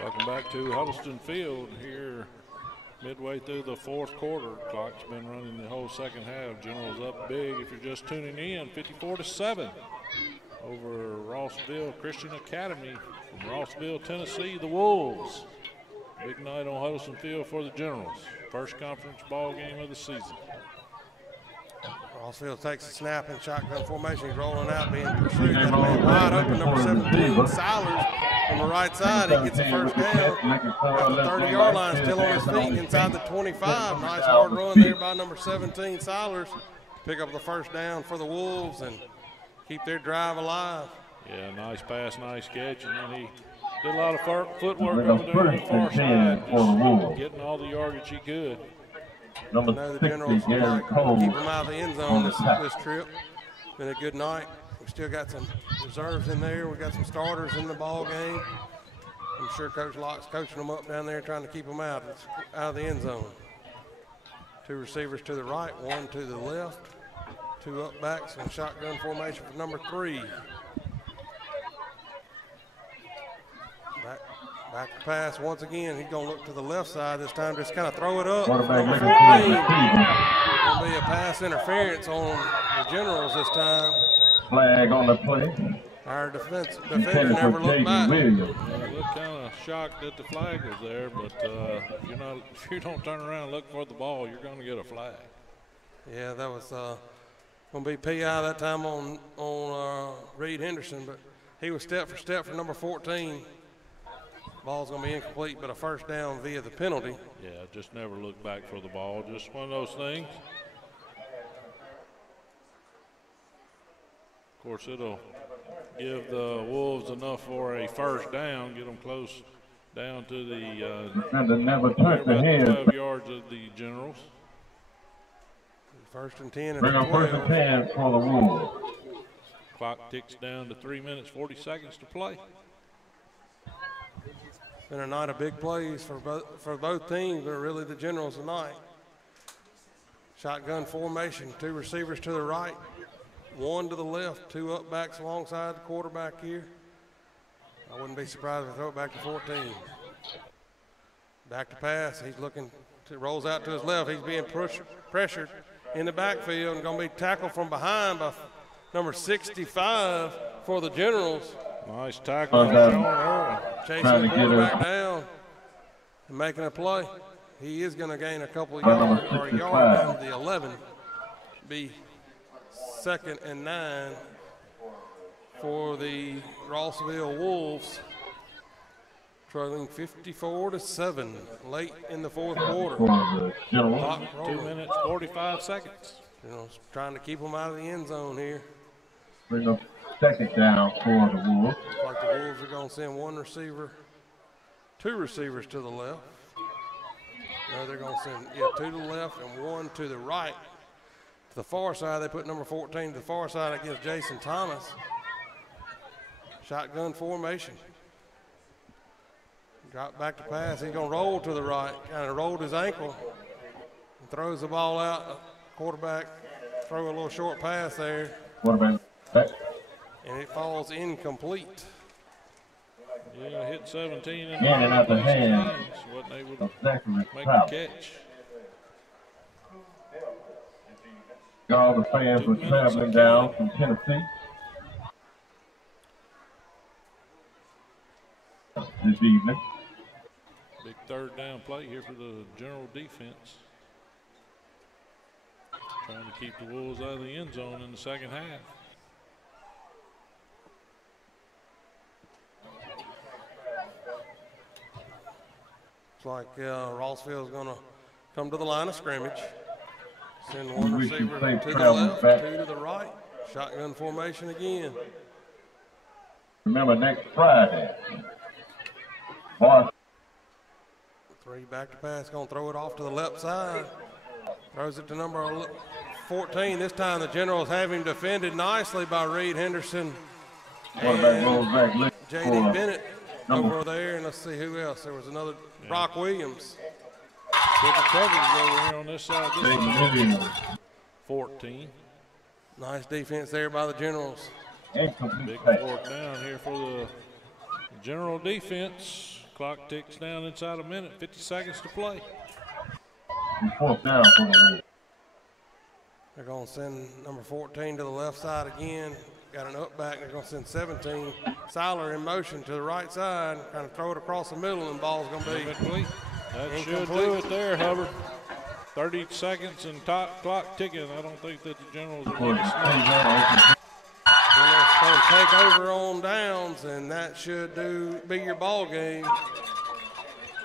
Welcome back to Huddleston Field here midway through the fourth quarter. Clock's been running the whole second half. Generals up big if you're just tuning in, 54 to 7 over Rossville Christian Academy from Rossville, Tennessee, the Wolves. Big night on Huddleston Field for the Generals. First conference ball game of the season. Rossville takes a snap in shotgun formation. He's rolling out, being pursued. Got a man wide open, number 17, Silers on the right side. He gets the first down at the 30-yard line, still on his feet inside the 25. Nice hard run there by number 17, Silers. Pick up the first down for the Wolves and keep their drive alive. Yeah, nice pass, nice catch, and then he did a lot of footwork over there on the far side, just getting all the yardage he could. I know the Generals would like to keep them out of the end zone this trip. Been a good night. We still got some reserves in there. We got some starters in the ball game. I'm sure Coach Locke's coaching them up down there, trying to keep them out of the end zone. 2 receivers to the right, 1 to the left, 2 up backs, and shotgun formation for number 3. Back to pass once again. He's going to look to the left side this time, just kind of throw it up. Going to be a pass interference on the Generals this time. Flag on the play. Our defender never looked back. I look kind of shocked that the flag was there, but if you don't turn around and look for the ball, you're going to get a flag. Yeah, that was going to be PI that time on Reed Henderson, but he was step for step for number 14. Ball's going to be incomplete, but a first down via the penalty. Yeah, just never look back for the ball. Just one of those things. Of course, it'll give the Wolves enough for a first down, get them close down to the never touch the head. 12 yards of the Generals. First and 10. Bring up 1st and 10 for the Wolves. Clock ticks down to 3 minutes, 40 seconds to play. Been a night of big plays for both teams, but really the Generals tonight. Shotgun formation, 2 receivers to the right, 1 to the left, 2 up backs alongside the quarterback here. I wouldn't be surprised if we throw it back to 14. Back to pass. He's looking to rolls out to his left. He's being pressured in the backfield and going to be tackled from behind by number 65 for the Generals. Nice tackle on Sean Irwin. Chasing the quarterback down and making a play. He is going to gain a couple of yards or a yard down to the 11. Be 2nd and 9 for the Rossville Wolves, trailing 54-7 late in the 4th quarter. 2 minutes, 45 seconds. Trying to keep them out of the end zone here. Bring up 2nd down for the Wolves. Looks like the Wolves are going to send 1 receiver, 2 receivers to the left. No, they're going to send 2 to the left and 1 to the right. To the far side, they put number 14 to the far side against Jason Thomas. Shotgun formation. Drop back to pass. He's going to roll to the right. Kind of rolled his ankle. And throws the ball out. Quarterback throw a little short pass there. Quarterback back. And it falls incomplete. Yeah, hit 17 in and out the hands. Wasn't able to make the catch. All the fans were traveling down from Tennessee this evening. Big 3rd down play here for the General defense. Trying to keep the Wolves out of the end zone in the 2nd half. Looks like Rossville's going to come to the line of scrimmage. Send 1 receiver to the left, 2 to the right. Shotgun formation again. Remember, next Friday. Varsity. 3 back to pass, going to throw it off to the left side. Throws it to number 14. This time the Generals have him defended nicely by Reed Henderson and J.D. Bennett over there. And let's see who else. There was another, Brock Williams. Good coverage over here on this side. 14. Nice defense there by the Generals. Big 4th down here for the General defense. Clock ticks down inside a minute, 50 seconds to play. 4th down for the Wolves. They're going to send number 14 to the left side again. Got an up back. They're going to send 17. Siler in motion to the right side. Kind of throw it across the middle, and the ball's going to be incomplete. That should do it there, Hubbard. 30 seconds and clock ticking. I don't think that the Generals are going to take over on downs, and that should be your ball game.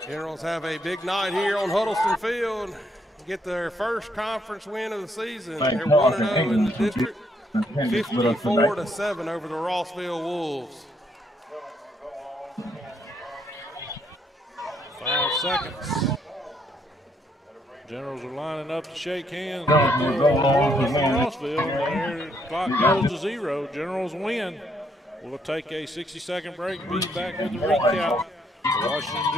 Generals have a big night here on Huddleston Field. Get their first conference win of the season. They're 1-0 in the district, 54-7 over the Rossville Wolves. 5 seconds. Generals are lining up to shake hands Generals will go on to with win. Rossville. Their clock goes to 0. Generals win. We'll take a 60-second break. Be back with the recap. Washington Generals.